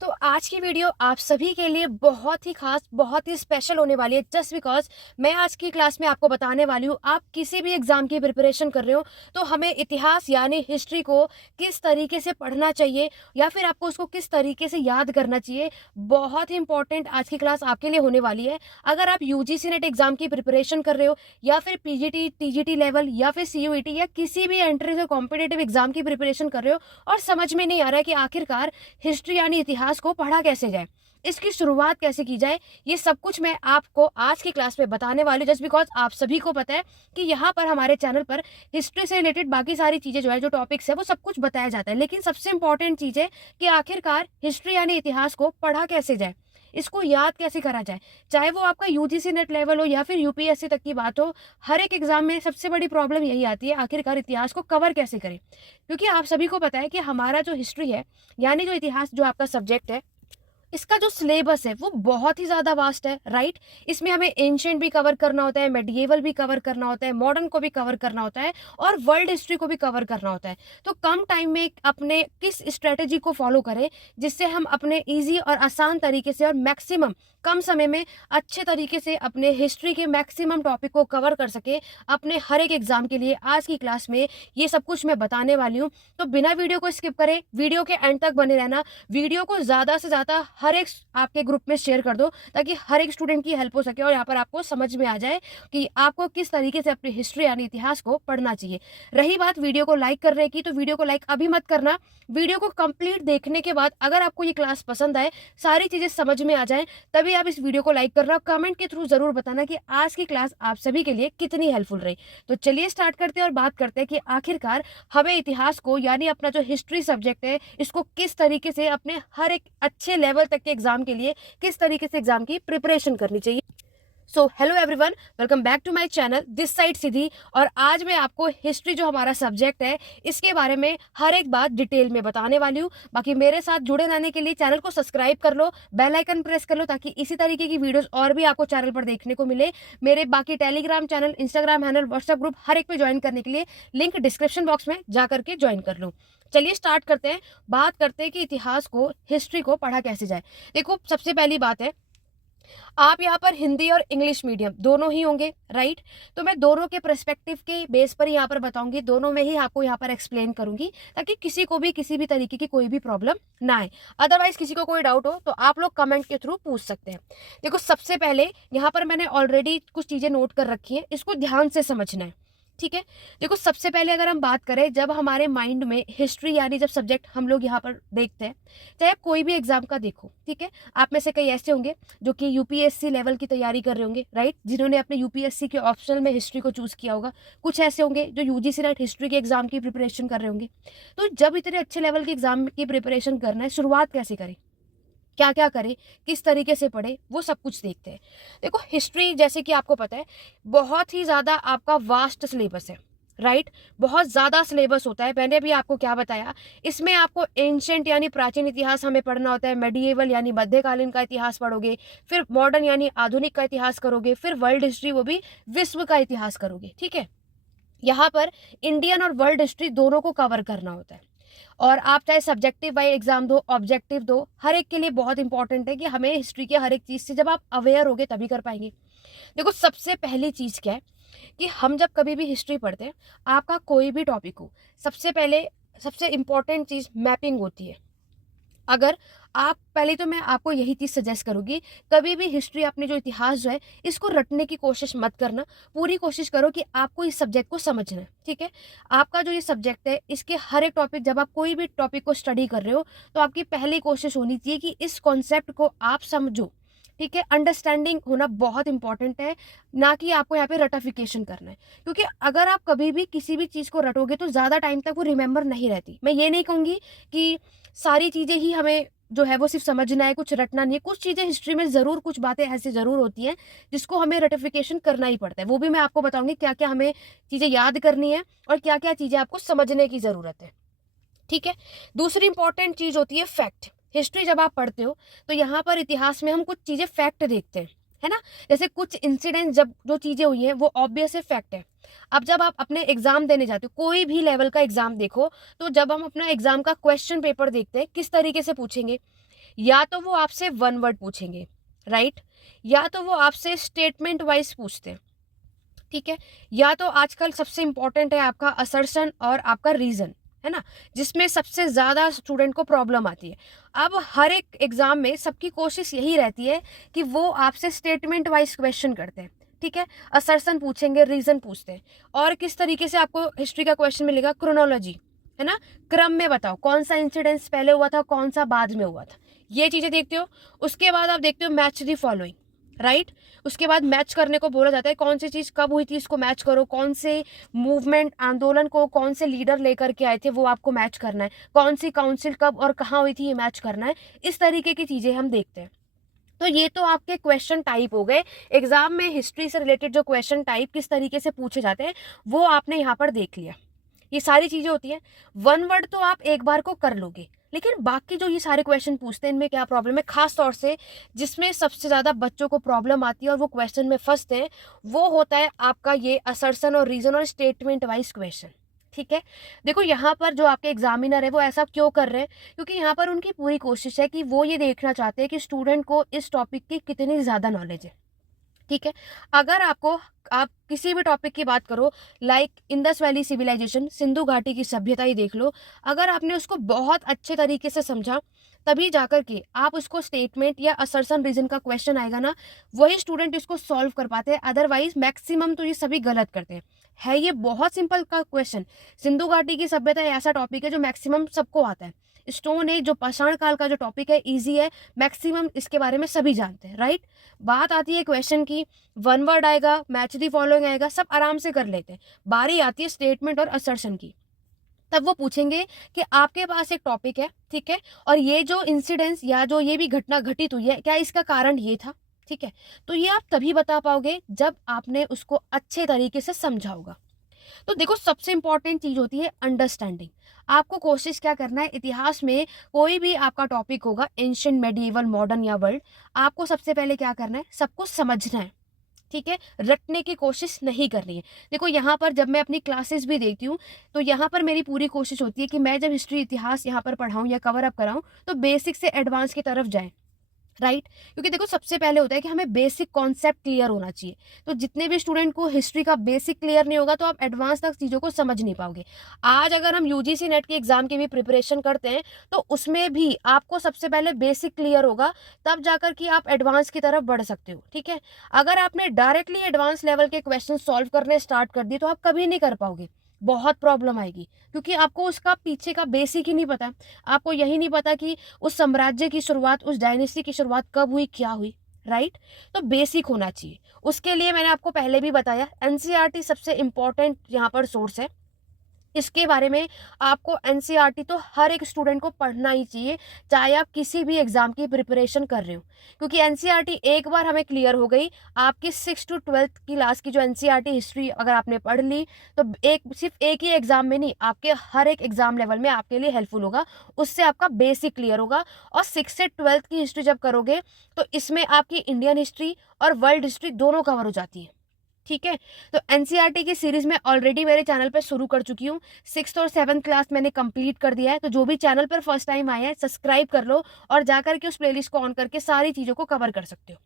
तो आज की वीडियो आप सभी के लिए बहुत ही खास, बहुत ही स्पेशल होने वाली है। जस्ट बिकॉज मैं आज की क्लास में आपको बताने वाली हूँ, आप किसी भी एग्जाम की प्रिपरेशन कर रहे हो तो हमें इतिहास यानी हिस्ट्री को किस तरीके से पढ़ना चाहिए या फिर आपको उसको किस तरीके से याद करना चाहिए। बहुत ही इंपॉर्टेंट आज की क्लास आपके लिए होने वाली है। अगर आप यूजीसी नेट एग्जाम की प्रिपरेशन कर रहे हो या फिर पीजीटी टीजीटी लेवल या फिर सीयूईटी या किसी भी एंट्रेंस या कॉम्पिटेटिव एग्जाम की प्रिपरेशन कर रहे हो और समझ में नहीं आ रहा है कि आखिरकार हिस्ट्री यानी इतिहास को पढ़ा कैसे जाए, इसकी शुरुआत कैसे की जाए, ये सब कुछ मैं आपको आज की क्लास में बताने वाली हूँ। जस्ट बिकॉज आप सभी को पता है कि यहाँ पर हमारे चैनल पर हिस्ट्री से रिलेटेड बाकी सारी चीज़ें जो है, जो टॉपिक्स है, वो सब कुछ बताया जाता है, लेकिन सबसे इंपॉर्टेंट चीज़ है कि आखिरकार हिस्ट्री यानी इतिहास को पढ़ा कैसे जाए, इसको याद कैसे करा जाए। चाहे वो आपका यूजीसी नेट लेवल हो या फिर यूपीएससी तक की बात हो, हर एक एग्जाम में सबसे बड़ी प्रॉब्लम यही आती है, आखिरकार इतिहास को कवर कैसे करें। क्योंकि आप सभी को पता है कि हमारा जो हिस्ट्री है यानी जो इतिहास जो आपका सब्जेक्ट है, इसका जो सिलेबस है वो बहुत ही ज़्यादा वास्ट है, राइट। इसमें हमें एंशिएंट भी कवर करना होता है, मेडिएवल भी कवर करना होता है, मॉडर्न को भी कवर करना होता है और वर्ल्ड हिस्ट्री को भी कवर करना होता है। तो कम टाइम में अपने किस स्ट्रेटेजी को फॉलो करें जिससे हम अपने ईजी और आसान तरीके से और मैक्सिमम कम समय में अच्छे तरीके से अपने हिस्ट्री के मैक्सिमम टॉपिक को कवर कर सके अपने हर एक एग्जाम के लिए। आज की क्लास में ये सब कुछ मैं बताने वाली हूँ, तो बिना वीडियो को स्किप करें, वीडियो के एंड तक बने रहना। वीडियो को ज़्यादा से ज़्यादा हर एक आपके ग्रुप में शेयर कर दो ताकि हर एक स्टूडेंट की हेल्प हो सके और यहाँ पर आपको समझ में आ जाए कि आपको किस तरीके से अपनी हिस्ट्री यानी इतिहास को पढ़ना चाहिए। रही बात वीडियो को लाइक करने की, तो वीडियो को लाइक अभी मत करना। वीडियो को कंप्लीट देखने के बाद अगर आपको ये क्लास पसंद आए, सारी चीज़ें समझ में आ जाए, तभी आप इस वीडियो को लाइक करना और कमेंट के थ्रू ज़रूर बताना कि आज की क्लास आप सभी के लिए कितनी हेल्पफुल रही। तो चलिए स्टार्ट करते हैं और बात करते हैं कि आखिरकार हमें इतिहास को यानी अपना जो हिस्ट्री सब्जेक्ट है, इसको किस तरीके से अपने हर एक अच्छे लेवल तक के एग्जाम के लिए किस तरीके से एग्जाम की प्रिपरेशन करनी चाहिए। So hello everyone, welcome back to my channel, this side Siddhi. और आज मैं आपको हिस्ट्री जो हमारा सब्जेक्ट है इसके बारे में हर एक बात डिटेल में बताने वाली हूँ। बाकी मेरे साथ जुड़े रहने के लिए चैनल को सब्सक्राइब कर लो, बेल आइकन प्रेस कर लो ताकि इसी तरीके की वीडियोस और भी आपको चैनल पर देखने को मिले। मेरे बाकी Telegram channel, Instagram handle, WhatsApp group हर एक पे ज्वाइन करने के लिए लिंक डिस्क्रिप्शन बॉक्स में जा करके ज्वाइन कर लो। चलिए स्टार्ट करते हैं, बात करते हैं कि इतिहास को, हिस्ट्री को पढ़ा कैसे जाए। देखो, सबसे पहली बात है, आप यहाँ पर हिंदी और इंग्लिश मीडियम दोनों ही होंगे, राइट। तो मैं दोनों के पर्सपेक्टिव के बेस पर यहाँ पर बताऊंगी, दोनों में ही आपको यहाँ पर एक्सप्लेन करूंगी ताकि किसी को भी किसी भी तरीके की कोई भी प्रॉब्लम ना आए। अदरवाइज किसी को कोई डाउट हो तो आप लोग कमेंट के थ्रू पूछ सकते हैं। देखो, सबसे पहले यहाँ पर मैंने ऑलरेडी कुछ चीज़ें नोट कर रखी हैं, इसको ध्यान से समझना है, ठीक है। देखो, सबसे पहले अगर हम बात करें, जब हमारे माइंड में हिस्ट्री यानी जब सब्जेक्ट हम लोग यहाँ पर देखते हैं, चाहे आप कोई भी एग्जाम का देखो, ठीक है। आप में से कई ऐसे होंगे जो कि यूपीएससी लेवल की तैयारी कर रहे होंगे, राइट, जिन्होंने अपने यूपीएससी के ऑप्शनल में हिस्ट्री को चूज किया होगा। कुछ ऐसे होंगे जो यूजीसी नेट हिस्ट्री के एग्जाम की प्रिपरेशन कर रहे होंगे। तो जब इतने अच्छे लेवल के एग्जाम की प्रिपरेशन करना है, शुरुआत कैसे करें, क्या क्या करें, किस तरीके से पढ़े, वो सब कुछ देखते हैं। देखो, हिस्ट्री जैसे कि आपको पता है बहुत ही ज़्यादा आपका वास्ट सिलेबस है, राइट। बहुत ज़्यादा सिलेबस होता है, मैंने भी आपको क्या बताया। इसमें आपको एंशेंट यानी प्राचीन इतिहास हमें पढ़ना होता है, मेडिएवल यानी मध्यकालीन का इतिहास पढ़ोगे, फिर मॉडर्न यानी आधुनिक का इतिहास करोगे, फिर वर्ल्ड हिस्ट्री, वो भी विश्व का इतिहास करोगे, ठीक है। यहाँ पर इंडियन और वर्ल्ड हिस्ट्री दोनों को कवर करना होता है। और आप चाहे सब्जेक्टिव वाइज एग्जाम दो, ऑब्जेक्टिव दो, हर एक के लिए बहुत इंपॉर्टेंट है कि हमें हिस्ट्री के हर एक चीज़ से जब आप अवेयर होगे तभी कर पाएंगे। देखो, सबसे पहली चीज़ क्या है कि हम जब कभी भी हिस्ट्री पढ़ते हैं, आपका कोई भी टॉपिक हो, सबसे पहले सबसे इंपॉर्टेंट चीज़ मैपिंग होती है। अगर आप पहले, तो मैं आपको यही चीज़ सजेस्ट करूँगी, कभी भी हिस्ट्री, अपने जो इतिहास जो है, इसको रटने की कोशिश मत करना। पूरी कोशिश करो कि आपको इस सब्जेक्ट को समझना है, ठीक है। आपका जो ये सब्जेक्ट है, इसके हर एक टॉपिक, जब आप कोई भी टॉपिक को स्टडी कर रहे हो तो आपकी पहली कोशिश होनी चाहिए कि इस कॉन्सेप्ट को आप समझो, ठीक है। अंडरस्टैंडिंग होना बहुत इंपॉर्टेंट है, ना कि आपको यहाँ पे रटाफिकेशन करना है। क्योंकि अगर आप कभी भी किसी भी चीज़ को रटोगे तो ज़्यादा टाइम तक वो रिमेंबर नहीं रहती। मैं ये नहीं कहूँगी कि सारी चीज़ें ही हमें जो है वो सिर्फ समझना है, कुछ रटना नहीं है। कुछ चीज़ें हिस्ट्री में ज़रूर, कुछ बातें ऐसी ज़रूर होती हैं जिसको हमें रटिफिकेशन करना ही पड़ता है। वो भी मैं आपको बताऊंगी क्या क्या हमें चीज़ें याद करनी है और क्या क्या चीज़ें आपको समझने की ज़रूरत है, ठीक है। दूसरी इंपॉर्टेंट चीज़ होती है फैक्ट। हिस्ट्री जब आप पढ़ते हो तो यहाँ पर इतिहास में हम कुछ चीज़ें फैक्ट देखते हैं, है ना। जैसे कुछ इंसिडेंट, जब जो चीज़ें हुई हैं वो ऑब्वियस है, फैक्ट है। अब जब आप अपने एग्जाम देने जाते हो, कोई भी लेवल का एग्जाम देखो, तो जब हम अपना एग्जाम का क्वेश्चन पेपर देखते हैं, किस तरीके से पूछेंगे, या तो वो आपसे वन वर्ड पूछेंगे, राइट, या तो वो आपसे स्टेटमेंट वाइज पूछते हैं, ठीक है, या तो आजकल सबसे इंपॉर्टेंट है आपका असर्शन और आपका रीजन, है ना, जिसमें सबसे ज़्यादा स्टूडेंट को प्रॉब्लम आती है। अब हर एक एग्जाम में सबकी कोशिश यही रहती है कि वो आपसे स्टेटमेंट वाइज क्वेश्चन करते हैं, ठीक है, असर्शन पूछेंगे, रीजन पूछते हैं। और किस तरीके से आपको हिस्ट्री का क्वेश्चन मिलेगा, क्रोनोलॉजी, है ना, क्रम में बताओ कौन सा इंसिडेंस पहले हुआ था, कौन सा बाद में हुआ था, ये चीज़ें देखते हो। उसके बाद आप देखते हो मैच दी फॉलोइंग, राइट, उसके बाद मैच करने को बोला जाता है, कौन सी चीज़ कब हुई थी इसको मैच करो, कौन से मूवमेंट आंदोलन को कौन से लीडर लेकर के आए थे वो आपको मैच करना है, कौन सी काउंसिल कब और कहाँ हुई थी ये मैच करना है। इस तरीके की चीज़ें हम देखते हैं। तो ये तो आपके क्वेश्चन टाइप हो गए। एग्जाम में हिस्ट्री से रिलेटेड जो क्वेश्चन टाइप किस तरीके से पूछे जाते हैं वो आपने यहाँ पर देख लिया। ये सारी चीज़ें होती हैं। वन वर्ड तो आप एक बार को कर लोगे, लेकिन बाकी जो ये सारे क्वेश्चन पूछते हैं इनमें क्या प्रॉब्लम है, खास तौर से जिसमें सबसे ज़्यादा बच्चों को प्रॉब्लम आती है और वो क्वेश्चन में फंसते हैं, वो होता है आपका ये असर्शन और रीजन और स्टेटमेंट वाइज क्वेश्चन, ठीक है। देखो यहाँ पर जो आपके एग्जामिनर है वो ऐसा क्यों कर रहे हैं, क्योंकि यहाँ पर उनकी पूरी कोशिश है कि वो ये देखना चाहते हैं कि स्टूडेंट को इस टॉपिक की कितनी ज़्यादा नॉलेज है, ठीक है। अगर आपको आप किसी भी टॉपिक की बात करो, like Indus valley civilization, Sindhu घाटी की सभ्यता ही देख लो, अगर आपने उसको बहुत अच्छे तरीके से समझा तभी जाकर के आप उसको स्टेटमेंट या असर्शन रीजन का क्वेश्चन आएगा ना, वही स्टूडेंट इसको सॉल्व कर पाते हैं। अदरवाइज मैक्सिमम तो ये सभी गलत करते हैं। है ये बहुत सिंपल का क्वेश्चन। सिंधु घाटी की सभ्यता ऐसा टॉपिक है जो मैक्सिमम सबको आता है। स्टोन एज जो पाषाण काल का जो टॉपिक है ईजी है, मैक्सिमम इसके बारे में सभी जानते हैं, राइट। बात आती है क्वेश्चन की, वन वर्ड आएगा, मैच दी फॉलोइंग आएगा, सब आराम से कर लेते हैं। बारी आती है स्टेटमेंट और असर्शन की, तब वो पूछेंगे कि आपके पास एक टॉपिक है, ठीक है, और ये जो इंसिडेंस या जो ये भी घटना घटित हुई है, क्या इसका कारण ये था, ठीक है। तो ये आप तभी बता पाओगे जब आपने उसको अच्छे तरीके से समझा होगा। तो देखो सबसे इंपॉर्टेंट चीज होती है अंडरस्टैंडिंग। आपको कोशिश क्या करना है, इतिहास में कोई भी आपका टॉपिक होगा, एंशिएंट, मेडिएवल, मॉडर्न या वर्ल्ड, आपको सबसे पहले क्या करना है, सबको समझना है, ठीक है, रटने की कोशिश नहीं करनी है। देखो यहाँ पर जब मैं अपनी क्लासेस भी देखती हूँ तो यहाँ पर मेरी पूरी कोशिश होती है कि मैं जब हिस्ट्री इतिहास यहाँ पर पढ़ाऊँ या कवर अप कराऊँ तो बेसिक से एडवांस की तरफ जाएं, राइट। क्योंकि देखो सबसे पहले होता है कि हमें बेसिक कॉन्सेप्ट क्लियर होना चाहिए। तो जितने भी स्टूडेंट को हिस्ट्री का बेसिक क्लियर नहीं होगा तो आप एडवांस तक चीज़ों को समझ नहीं पाओगे। आज अगर हम यूजीसी नेट के एग्जाम की भी प्रिपरेशन करते हैं तो उसमें भी आपको सबसे पहले बेसिक क्लियर होगा, तब जाकर कि आप एडवांस की तरफ बढ़ सकते हो, ठीक है। अगर आपने डायरेक्टली एडवांस लेवल के क्वेश्चन सॉल्व करने स्टार्ट कर दिए तो आप कभी नहीं कर पाओगे, बहुत प्रॉब्लम आएगी, क्योंकि आपको उसका पीछे का बेसिक ही नहीं पता। आपको यही नहीं पता कि उस साम्राज्य की शुरुआत, उस डायनेस्टी की शुरुआत कब हुई, क्या हुई, राइट। तो बेसिक होना चाहिए। उसके लिए मैंने आपको पहले भी बताया, एनसीईआरटी सबसे इंपॉर्टेंट यहाँ पर सोर्स है। इसके बारे में आपको एनसीईआरटी तो हर एक स्टूडेंट को पढ़ना ही चाहिए, चाहे आप किसी भी एग्जाम की प्रिपरेशन कर रहे हो, क्योंकि एनसीईआरटी एक बार हमें क्लियर हो गई, आपकी 6 to 12th क्लास की जो एनसीईआरटी हिस्ट्री अगर आपने पढ़ ली तो एक सिर्फ एक ही एग्जाम में नहीं, आपके हर एक एग्जाम लेवल में आपके लिए हेल्पफुल होगा। उससे आपका बेसिक क्लियर होगा। और 6 से 12th की हिस्ट्री जब करोगे तो इसमें आपकी इंडियन हिस्ट्री और वर्ल्ड हिस्ट्री दोनों कवर हो जाती है, ठीक है। तो एनसीईआरटी की सीरीज में ऑलरेडी मेरे चैनल पर शुरू कर चुकी हूँ। 6th और 7th क्लास मैंने कंप्लीट कर दिया है। तो जो भी चैनल पर फर्स्ट टाइम आया है सब्सक्राइब कर लो और जाकर के उस प्लेलिस्ट को ऑन करके सारी चीज़ों को कवर कर सकते हो,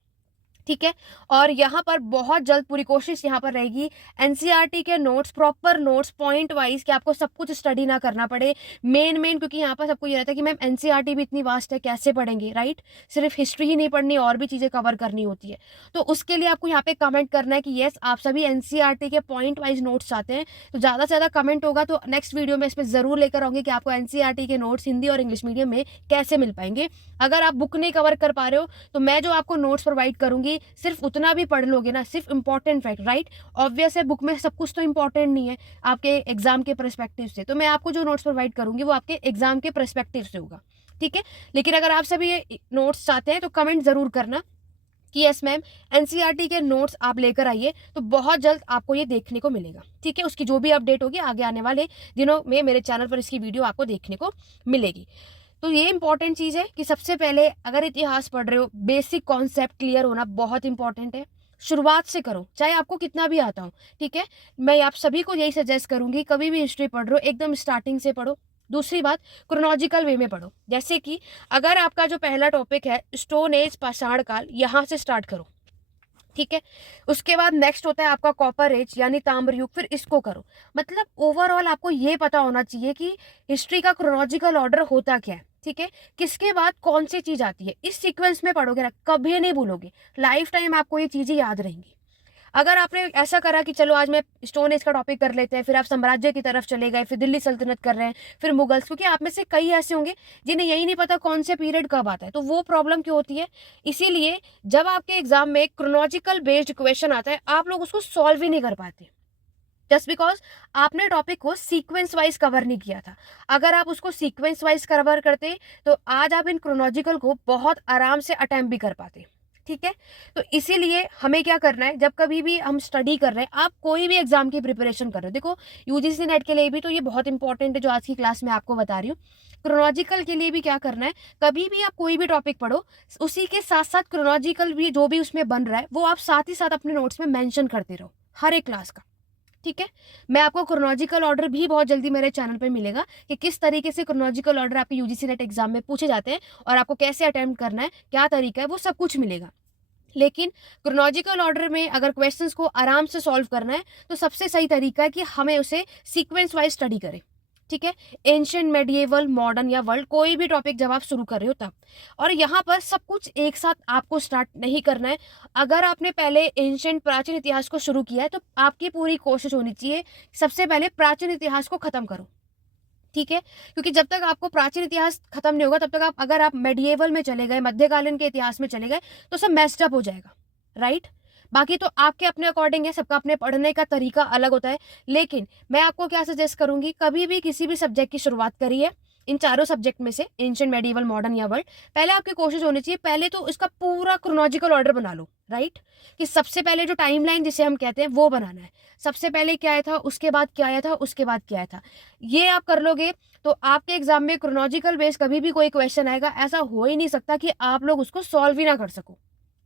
ठीक है। और यहाँ पर बहुत जल्द पूरी कोशिश यहाँ पर रहेगी एनसीईआरटी के notes, proper notes point wise, कि आपको सब कुछ स्टडी ना करना पड़े मेन, क्योंकि यहाँ पर सबको ये रहता है कि मैम एनसीईआरटी भी इतनी वास्ट है कैसे पढ़ेंगे, राइट। सिर्फ हिस्ट्री ही नहीं पढ़नी, और भी चीज़ें कवर करनी होती है। तो उसके लिए आपको यहाँ पे कमेंट करना है कि येस आप सभी एनसीईआरटी के पॉइंट वाइज नोट्स चाहते हैं। तो ज़्यादा से ज़्यादा कमेंट होगा तो नेक्स्ट वीडियो में इस पर ज़रूर लेकर आऊँगी कि आपको एनसीईआरटी के नोट्स हिंदी और इंग्लिश मीडियम में कैसे मिल पाएंगे। अगर आप बुक नहीं कवर कर पा रहे हो तो मैं जो आपको नोट्स प्रोवाइड करूंगी सिर्फ उतना भी पढ़ लोगे ना, सिर्फ इंपॉर्टेंट फैक्ट, राइट। ऑब्वियस है बुक में सब कुछ तो इंपॉर्टेंट नहीं है आपके एग्जाम के परस्पेक्टिव से, तो मैं आपको जो नोट्स प्रोवाइड करूंगी वो आपके एग्जाम के परस्पेक्टिव से होगा, ठीक है। लेकिन अगर आप सभी ये नोट्स चाहते हैं तो कमेंट जरूर करना कि यस मैम एनसीईआरटी के नोट्स आप लेकर आइए, तो बहुत जल्द आपको ये देखने को मिलेगा, ठीक है। उसकी जो भी अपडेट होगी आगे आने वाले दिनों में मेरे चैनल पर इसकी वीडियो आपको देखने को मिलेगी। तो ये इंपॉर्टेंट चीज़ है कि सबसे पहले अगर इतिहास पढ़ रहे हो बेसिक कॉन्सेप्ट क्लियर होना बहुत इंपॉर्टेंट है। शुरुआत से करो, चाहे आपको कितना भी आता हो, ठीक है। मैं आप सभी को यही सजेस्ट करूंगी, कभी भी हिस्ट्री पढ़ रहे हो एकदम स्टार्टिंग से पढ़ो, दूसरी बात, क्रोनोलॉजिकल वे में पढ़ो। जैसे कि अगर आपका जो पहला टॉपिक है स्टोन एज, पाषाण काल, यहाँ से स्टार्ट करो, ठीक है। उसके बाद नेक्स्ट होता है आपका कॉपर एज यानी ताम्र युग, फिर इसको करो। मतलब ओवरऑल आपको ये पता होना चाहिए कि हिस्ट्री का क्रोनोलॉजिकल ऑर्डर होता क्या है, ठीक है। किसके बाद कौन सी चीज आती है, इस सीक्वेंस में पढ़ोगे ना, कभी नहीं भूलोगे, लाइफ टाइम आपको ये चीजें याद रहेंगी। अगर आपने ऐसा करा कि चलो आज मैं स्टोन एज का टॉपिक कर लेते हैं, फिर आप साम्राज्य की तरफ चले गए, फिर दिल्ली सल्तनत कर रहे हैं, फिर मुगल्स, क्योंकि आप में से कई ऐसे होंगे जिन्हें यही नहीं पता कौन से पीरियड कब आता है, तो वो प्रॉब्लम क्यों होती है। इसीलिए जब आपके एग्जाम में क्रोनोलॉजिकल बेस्ड क्वेश्चन आता है, आप लोग उसको सॉल्व ही नहीं कर पाते, जस्ट बिकॉज आपने टॉपिक को सीक्वेंस वाइज कवर नहीं किया था। अगर आप उसको सीक्वेंस वाइज कवर करते तो आज आप इन क्रोनोलॉजिकल को बहुत आराम से अटेम्प्ट भी कर पाते, ठीक है। तो इसीलिए हमें क्या करना है, जब कभी भी हम स्टडी कर रहे हैं, आप कोई भी एग्जाम की प्रिपरेशन कर रहे हो, देखो यूजीसी नेट के लिए भी तो ये बहुत इंपॉर्टेंट है जो आज की क्लास में आपको बता रही हूँ। क्रोनोलॉजिकल के लिए भी क्या करना है, कभी भी आप कोई भी टॉपिक पढ़ो, उसी के साथ साथ क्रोनोलॉजिकल भी जो भी उसमें बन रहा है वो आप साथ ही साथ अपने नोट्स में मेंशन करते रहो हर एक क्लास का, ठीक है। मैं आपको क्रोनोलॉजिकल ऑर्डर भी बहुत जल्दी मेरे चैनल पे मिलेगा कि किस तरीके से क्रोनोलॉजिकल ऑर्डर आपके यूजीसी नेट एग्जाम में पूछे जाते हैं और आपको कैसे अटेम्प्ट करना है, क्या तरीका है, वो सब कुछ मिलेगा। लेकिन क्रोनोलॉजिकल ऑर्डर में अगर क्वेश्चंस को आराम से सॉल्व करना है तो सबसे सही तरीका है कि हमें उसे सीक्वेंस वाइज स्टडी करें, ठीक है। एंशिएंट, मेडिएवल, मॉडर्न या वर्ल्ड, कोई भी टॉपिक जब आप शुरू कर रहे हो तब। और यहाँ पर सब कुछ एक साथ आपको स्टार्ट नहीं करना है। अगर आपने पहले एंशिएंट, प्राचीन इतिहास को शुरू किया है तो आपकी पूरी कोशिश होनी चाहिए सबसे पहले प्राचीन इतिहास को खत्म करो, ठीक है। क्योंकि जब तक आपको प्राचीन इतिहास खत्म नहीं होगा तब तक आप, अगर आप मेडिएवल में चले गए, मध्यकालीन के इतिहास में चले गए, तो सब मेस्ड अप हो जाएगा, राइट। बाकी तो आपके अपने अकॉर्डिंग है, सबका अपने पढ़ने का तरीका अलग होता है। लेकिन मैं आपको क्या सजेस्ट करूंगी, कभी भी किसी भी सब्जेक्ट की शुरुआत करिए, इन चारों सब्जेक्ट में से एंशिएंट, मेडिएवल, मॉडर्न या वर्ल्ड, पहले आपकी कोशिश होनी चाहिए, पहले तो इसका पूरा क्रोनोलॉजिकल ऑर्डर बना लो, राइट। कि सबसे पहले जो टाइमलाइन जिसे हम कहते हैं वो बनाना है, सबसे पहले क्या आया था, उसके बाद क्या आया था, उसके बाद क्या आया था। ये आप कर लोगे तो आपके एग्जाम में क्रोनोलॉजिकल बेस कभी भी कोई क्वेश्चन आएगा, ऐसा हो ही नहीं सकता कि आप लोग उसको सॉल्व ही ना कर सको,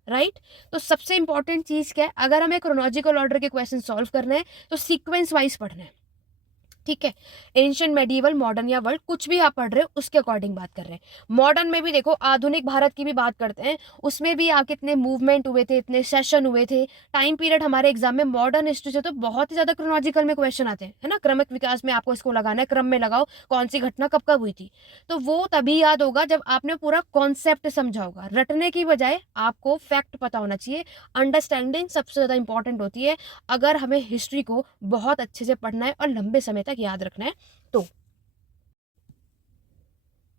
राइट। तो सबसे इंपॉर्टेंट चीज क्या है, अगर हमें क्रोनोलॉजिकल ऑर्डर के क्वेश्चन सॉल्व करना है तो सीक्वेंस वाइज पढ़ना है, ठीक है। एंशिएंट, मेडिएवल, मॉडर्न या वर्ल्ड, कुछ भी आप पढ़ रहे हो उसके अकॉर्डिंग बात कर रहे हैं। मॉडर्न में भी देखो, आधुनिक भारत की भी बात करते हैं, उसमें भी आप कितने मूवमेंट हुए थे, इतने सेशन हुए थे, टाइम पीरियड हमारे एग्जाम में मॉडर्न हिस्ट्री से तो बहुत ही ज्यादा क्रोनोलॉजिकल में क्वेश्चन आते हैं, है ना। क्रमिक विकास में आपको इसको लगाना है, क्रम में लगाओ कौन सी घटना कब कब हुई थी। तो वो तभी याद होगा जब आपने पूरा कॉन्सेप्ट समझा होगा। रटने की बजाय आपको फैक्ट पता होना चाहिए, अंडरस्टैंडिंग सबसे ज्यादा इंपॉर्टेंट होती है अगर हमें हिस्ट्री को बहुत अच्छे से पढ़ना है और लंबे समय तक याद रखना है तो।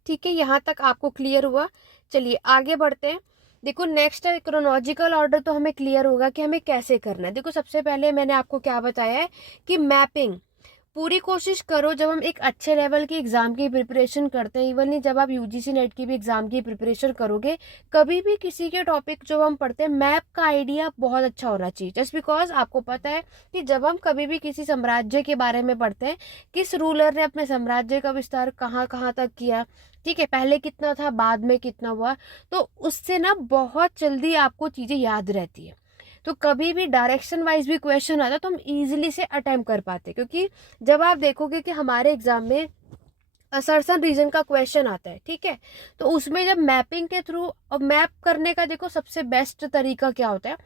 ठीक है, यहाँ तक आपको क्लियर हुआ। चलिए आगे बढ़ते हैं। देखो नेक्स्ट है क्रोनोलॉजिकल ऑर्डर, तो हमें क्लियर होगा कि हमें कैसे करना है। देखो सबसे पहले मैंने आपको क्या बताया है कि मैपिंग पूरी कोशिश करो जब हम एक अच्छे लेवल की एग्जाम की प्रिपरेशन करते हैं, इवन नहीं जब आप यूजीसी नेट की भी एग्जाम की प्रिपरेशन करोगे, कभी भी किसी के टॉपिक जो हम पढ़ते हैं मैप का आइडिया बहुत अच्छा होना चाहिए। जस्ट बिकॉज आपको पता है कि जब हम कभी भी किसी साम्राज्य के बारे में पढ़ते हैं, किस रूलर ने अपने साम्राज्य का विस्तार कहाँ कहाँ तक किया, ठीक है, पहले कितना था, बाद में कितना हुआ, तो उससे ना बहुत जल्दी आपको चीजें याद रहती है। तो कभी भी डायरेक्शन वाइज भी क्वेश्चन आता है तो हम इजीली से अटेम्प्ट कर पाते, क्योंकि जब आप देखोगे कि हमारे एग्जाम में असर्सन रीजन का क्वेश्चन आता है, ठीक है, तो उसमें जब मैपिंग के थ्रू, और मैप करने का देखो सबसे बेस्ट तरीका क्या होता है,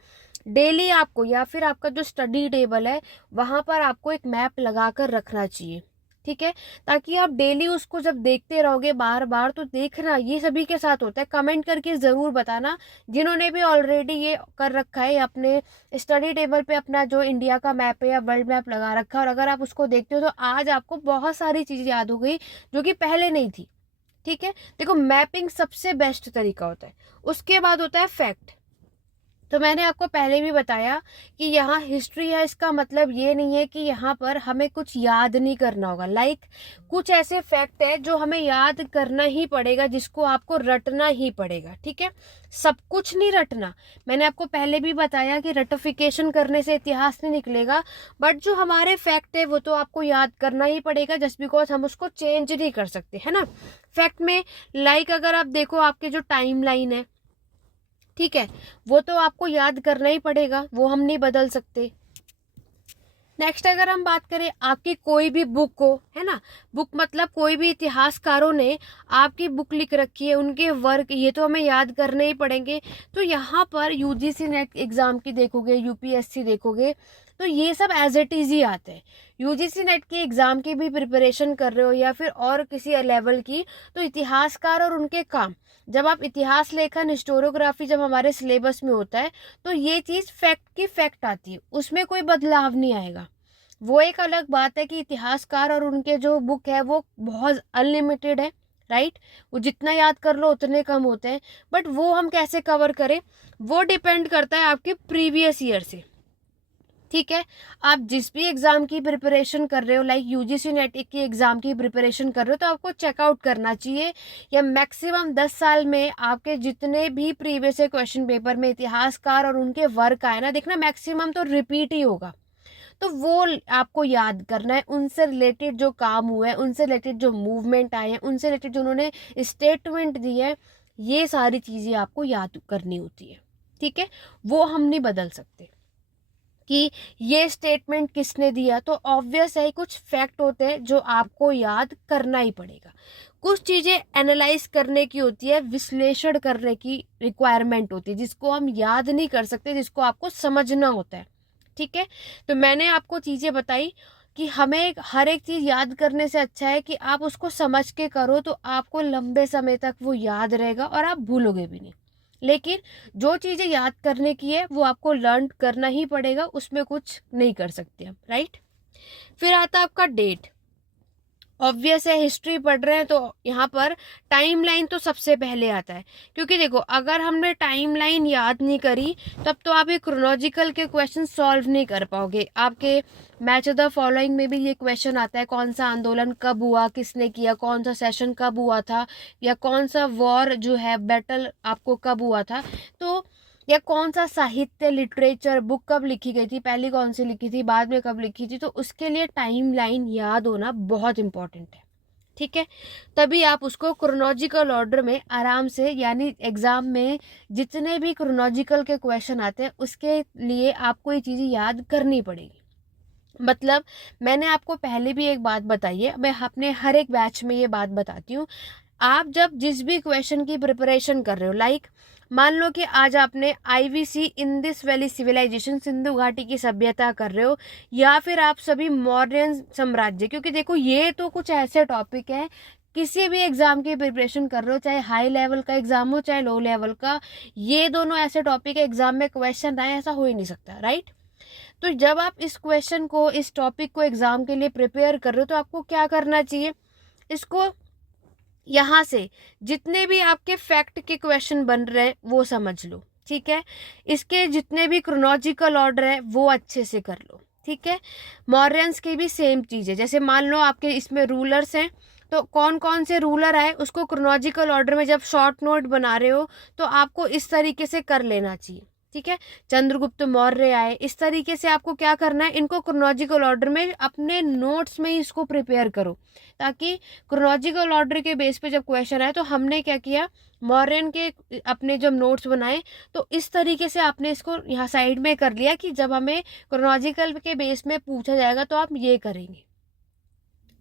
डेली आपको या फिर आपका जो स्टडी टेबल है वहां पर आपको एक मैप लगा कर रखना चाहिए, ठीक है। ताकि आप डेली उसको जब देखते रहोगे बार बार, तो देखना ये सभी के साथ होता है। कमेंट करके ज़रूर बताना जिन्होंने भी ऑलरेडी ये कर रखा है, अपने स्टडी टेबल पे अपना जो इंडिया का मैप है या वर्ल्ड मैप लगा रखा है, और अगर आप उसको देखते हो तो आज आपको बहुत सारी चीज़ें याद हो गई जो कि पहले नहीं थी, ठीक है। देखो मैपिंग सबसे बेस्ट तरीका होता है। उसके बाद होता है फैक्ट। तो मैंने आपको पहले भी बताया कि यहाँ हिस्ट्री है, इसका मतलब ये नहीं है कि यहाँ पर हमें कुछ याद नहीं करना होगा। कुछ ऐसे फैक्ट है जो हमें याद करना ही पड़ेगा, जिसको आपको रटना ही पड़ेगा, ठीक है। सब कुछ नहीं रटना, मैंने आपको पहले भी बताया कि रटिफिकेशन करने से इतिहास नहीं निकलेगा, बट जो हमारे फैक्ट है वो तो आपको याद करना ही पड़ेगा, जस्ट बिकॉज हम उसको चेंज नहीं कर सकते, है ना। फैक्ट में अगर आप देखो आपके जो टाइम लाइन है, ठीक है, वो तो आपको याद करना ही पड़ेगा, वो हम नहीं बदल सकते। नेक्स्ट अगर हम बात करें आपकी कोई भी बुक को, है ना, बुक मतलब कोई भी इतिहासकारों ने आपकी बुक लिख रखी है, उनके वर्क, ये तो हमें याद करने ही पड़ेंगे। तो यहाँ पर यूजीसी नेट एग्ज़ाम की देखोगे, यूपीएससी देखोगे, तो ये सब एज इट इज़ ही आते हैं। यूजीसी नेट की एग्ज़ाम की भी प्रिपरेशन कर रहे हो या फिर और किसी लेवल की, तो इतिहासकार और उनके काम, जब आप इतिहास लेखन हिस्टोरियोग्राफी जब हमारे सिलेबस में होता है, तो ये चीज़ फैक्ट की फैक्ट आती है, उसमें कोई बदलाव नहीं आएगा। वो एक अलग बात है कि इतिहासकार और उनके जो बुक है वो बहुत अनलिमिटेड है, राइट, वो जितना याद कर लो उतने कम होते हैं, बट वो हम कैसे कवर करें वो डिपेंड करता है आपके प्रीवियस ईयर से। ठीक है, आप जिस भी एग्ज़ाम की प्रिपरेशन कर रहे हो, लाइक यूजीसी नेट की एग्ज़ाम की प्रिपरेशन कर रहे हो, तो आपको चेकआउट करना चाहिए, या मैक्सिमम 10 साल में आपके जितने भी प्रीवियस क्वेश्चन पेपर में इतिहासकार और उनके वर्क आए ना, देखना मैक्सिमम तो रिपीट ही होगा। तो वो आपको याद करना है, उनसे रिलेटेड जो काम हुआ है, उनसे रिलेटेड जो मूवमेंट आए हैं, उनसे रिलेटेड जो उन्होंने स्टेटमेंट दी है, ये सारी चीज़ें आपको याद करनी होती है। ठीक है, वो हम नहीं बदल सकते कि ये स्टेटमेंट किसने दिया, तो ऑब्वियस है कुछ फैक्ट होते हैं जो आपको याद करना ही पड़ेगा। कुछ चीज़ें एनालाइज करने की होती है, विश्लेषण करने की रिक्वायरमेंट होती है, जिसको हम याद नहीं कर सकते, जिसको आपको समझना होता है। ठीक है, तो मैंने आपको चीज़ें बताई कि हमें हर एक चीज़ याद करने से अच्छा है कि आप उसको समझ के करो, तो आपको लंबे समय तक वो याद रहेगा और आप भूलोगे भी नहीं। लेकिन जो चीज़ें याद करने की है वो आपको लर्न करना ही पड़ेगा, उसमें कुछ नहीं कर सकते हम, राइट। फिर आता है आपका डेट। ऑब्वियस है, हिस्ट्री पढ़ रहे हैं तो यहाँ पर टाइमलाइन तो सबसे पहले आता है, क्योंकि देखो अगर हमने टाइमलाइन याद नहीं करी तब तो आप ये क्रोनोलॉजिकल के क्वेश्चन सॉल्व नहीं कर पाओगे। आपके मैच द फॉलोइंग में भी ये क्वेश्चन आता है, कौन सा आंदोलन कब हुआ, किसने किया, कौन सा सेशन कब हुआ था, या कौन सा वॉर जो है बैटल आपको कब हुआ था, तो या कौन सा साहित्य लिटरेचर बुक कब लिखी गई थी, पहली कौन सी लिखी थी, बाद में कब लिखी थी, तो उसके लिए टाइम लाइन याद होना बहुत इंपॉर्टेंट है। ठीक है, तभी आप उसको क्रोनोलॉजिकल ऑर्डर में आराम से, यानी एग्जाम में जितने भी क्रोनोलॉजिकल के क्वेश्चन आते हैं उसके लिए आपको ये चीज़ें याद करनी पड़ेगी। मतलब मैंने आपको पहले भी एक बात बताई है, मैं अपने हर एक बैच में ये बात बताती हूँ। आप जब जिस भी क्वेश्चन की प्रिपरेशन कर रहे हो, लाइक मान लो कि आज आपने IVC Indus valley civilization Sindhu घाटी की सभ्यता कर रहे हो, या फिर आप सभी मौर्यन साम्राज्य, क्योंकि देखो ये तो कुछ ऐसे टॉपिक है, किसी भी एग्जाम की प्रिपरेशन कर रहे हो, चाहे हाई लेवल का एग्जाम हो चाहे लो लेवल का, ये दोनों ऐसे टॉपिक है एग्जाम में क्वेश्चन आए, ऐसा हो ही नहीं सकता, राइट। तो जब आप इस क्वेश्चन को, इस टॉपिक को एग्जाम के लिए प्रिपेयर कर रहे हो, तो आपको क्या करना चाहिए, इसको यहाँ से जितने भी आपके फैक्ट के क्वेश्चन बन रहे हैं वो समझ लो। ठीक है, इसके जितने भी क्रोनोलॉजिकल ऑर्डर है वो अच्छे से कर लो। ठीक है, मौर्यंस की भी सेम चीज़ है, जैसे मान लो आपके इसमें रूलर्स हैं, तो कौन कौन से रूलर आए उसको क्रोनोलॉजिकल ऑर्डर में जब शॉर्ट नोट बना रहे हो तो आपको इस तरीके से कर लेना चाहिए। ठीक है, चंद्रगुप्त मौर्य आए, इस तरीके से आपको क्या करना है, इनको क्रोनोलॉजिकल ऑर्डर में अपने नोट्स में ही इसको प्रिपेयर करो, ताकि क्रोनोलॉजिकल ऑर्डर के बेस पे जब क्वेश्चन आए तो हमने क्या किया, मौर्यन के अपने जब नोट्स बनाए तो इस तरीके से आपने इसको यहाँ साइड में कर लिया कि जब हमें क्रोनोलॉजिकल के बेस में पूछा जाएगा तो आप ये करेंगे।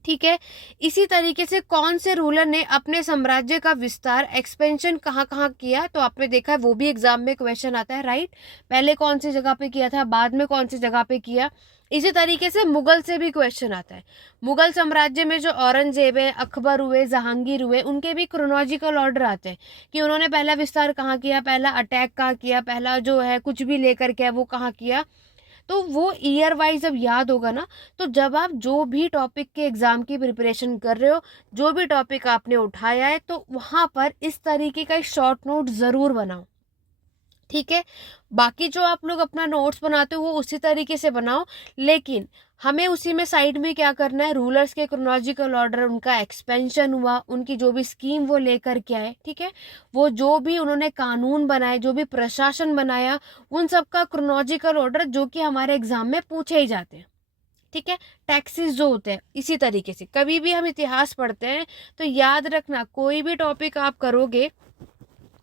ठीक है, इसी तरीके से कौन से रूलर ने अपने साम्राज्य का विस्तार, एक्सपेंशन कहाँ कहाँ किया, तो आपने देखा है वो भी एग्जाम में क्वेश्चन आता है, राइट। पहले कौन सी जगह पे किया था, बाद में कौन सी जगह पे किया। इसी तरीके से मुगल से भी क्वेश्चन आता है, मुगल साम्राज्य में जो औरंगजेब है, अकबर हुए, जहांगीर हुए, उनके भी क्रोनोलॉजिकल ऑर्डर आते हैं कि उन्होंने पहला विस्तार कहाँ किया, पहला अटैक कहाँ किया, पहला जो है कुछ भी लेकर के वो कहाँ किया। तो वो ईयर वाइज जब याद होगा ना, तो जब आप जो भी टॉपिक के एग्ज़ाम की प्रिपरेशन कर रहे हो, जो भी टॉपिक आपने उठाया है, तो वहाँ पर इस तरीके का एक शॉर्ट नोट ज़रूर बनाओ। ठीक है, बाकी जो आप लोग अपना नोट्स बनाते हो वो उसी तरीके से बनाओ, लेकिन हमें उसी में साइड में क्या करना है, रूलर्स के क्रोनोलॉजिकल ऑर्डर, उनका एक्सपेंशन हुआ, उनकी जो भी स्कीम वो लेकर के आए, ठीक है, वो जो भी उन्होंने कानून बनाए, जो भी प्रशासन बनाया, उन सब का क्रोनोलॉजिकल ऑर्डर जो कि हमारे एग्जाम में पूछे ही जाते हैं। ठीक है, टैक्सेस जो होते हैं, इसी तरीके से कभी भी हम इतिहास पढ़ते हैं तो याद रखना, कोई भी टॉपिक आप करोगे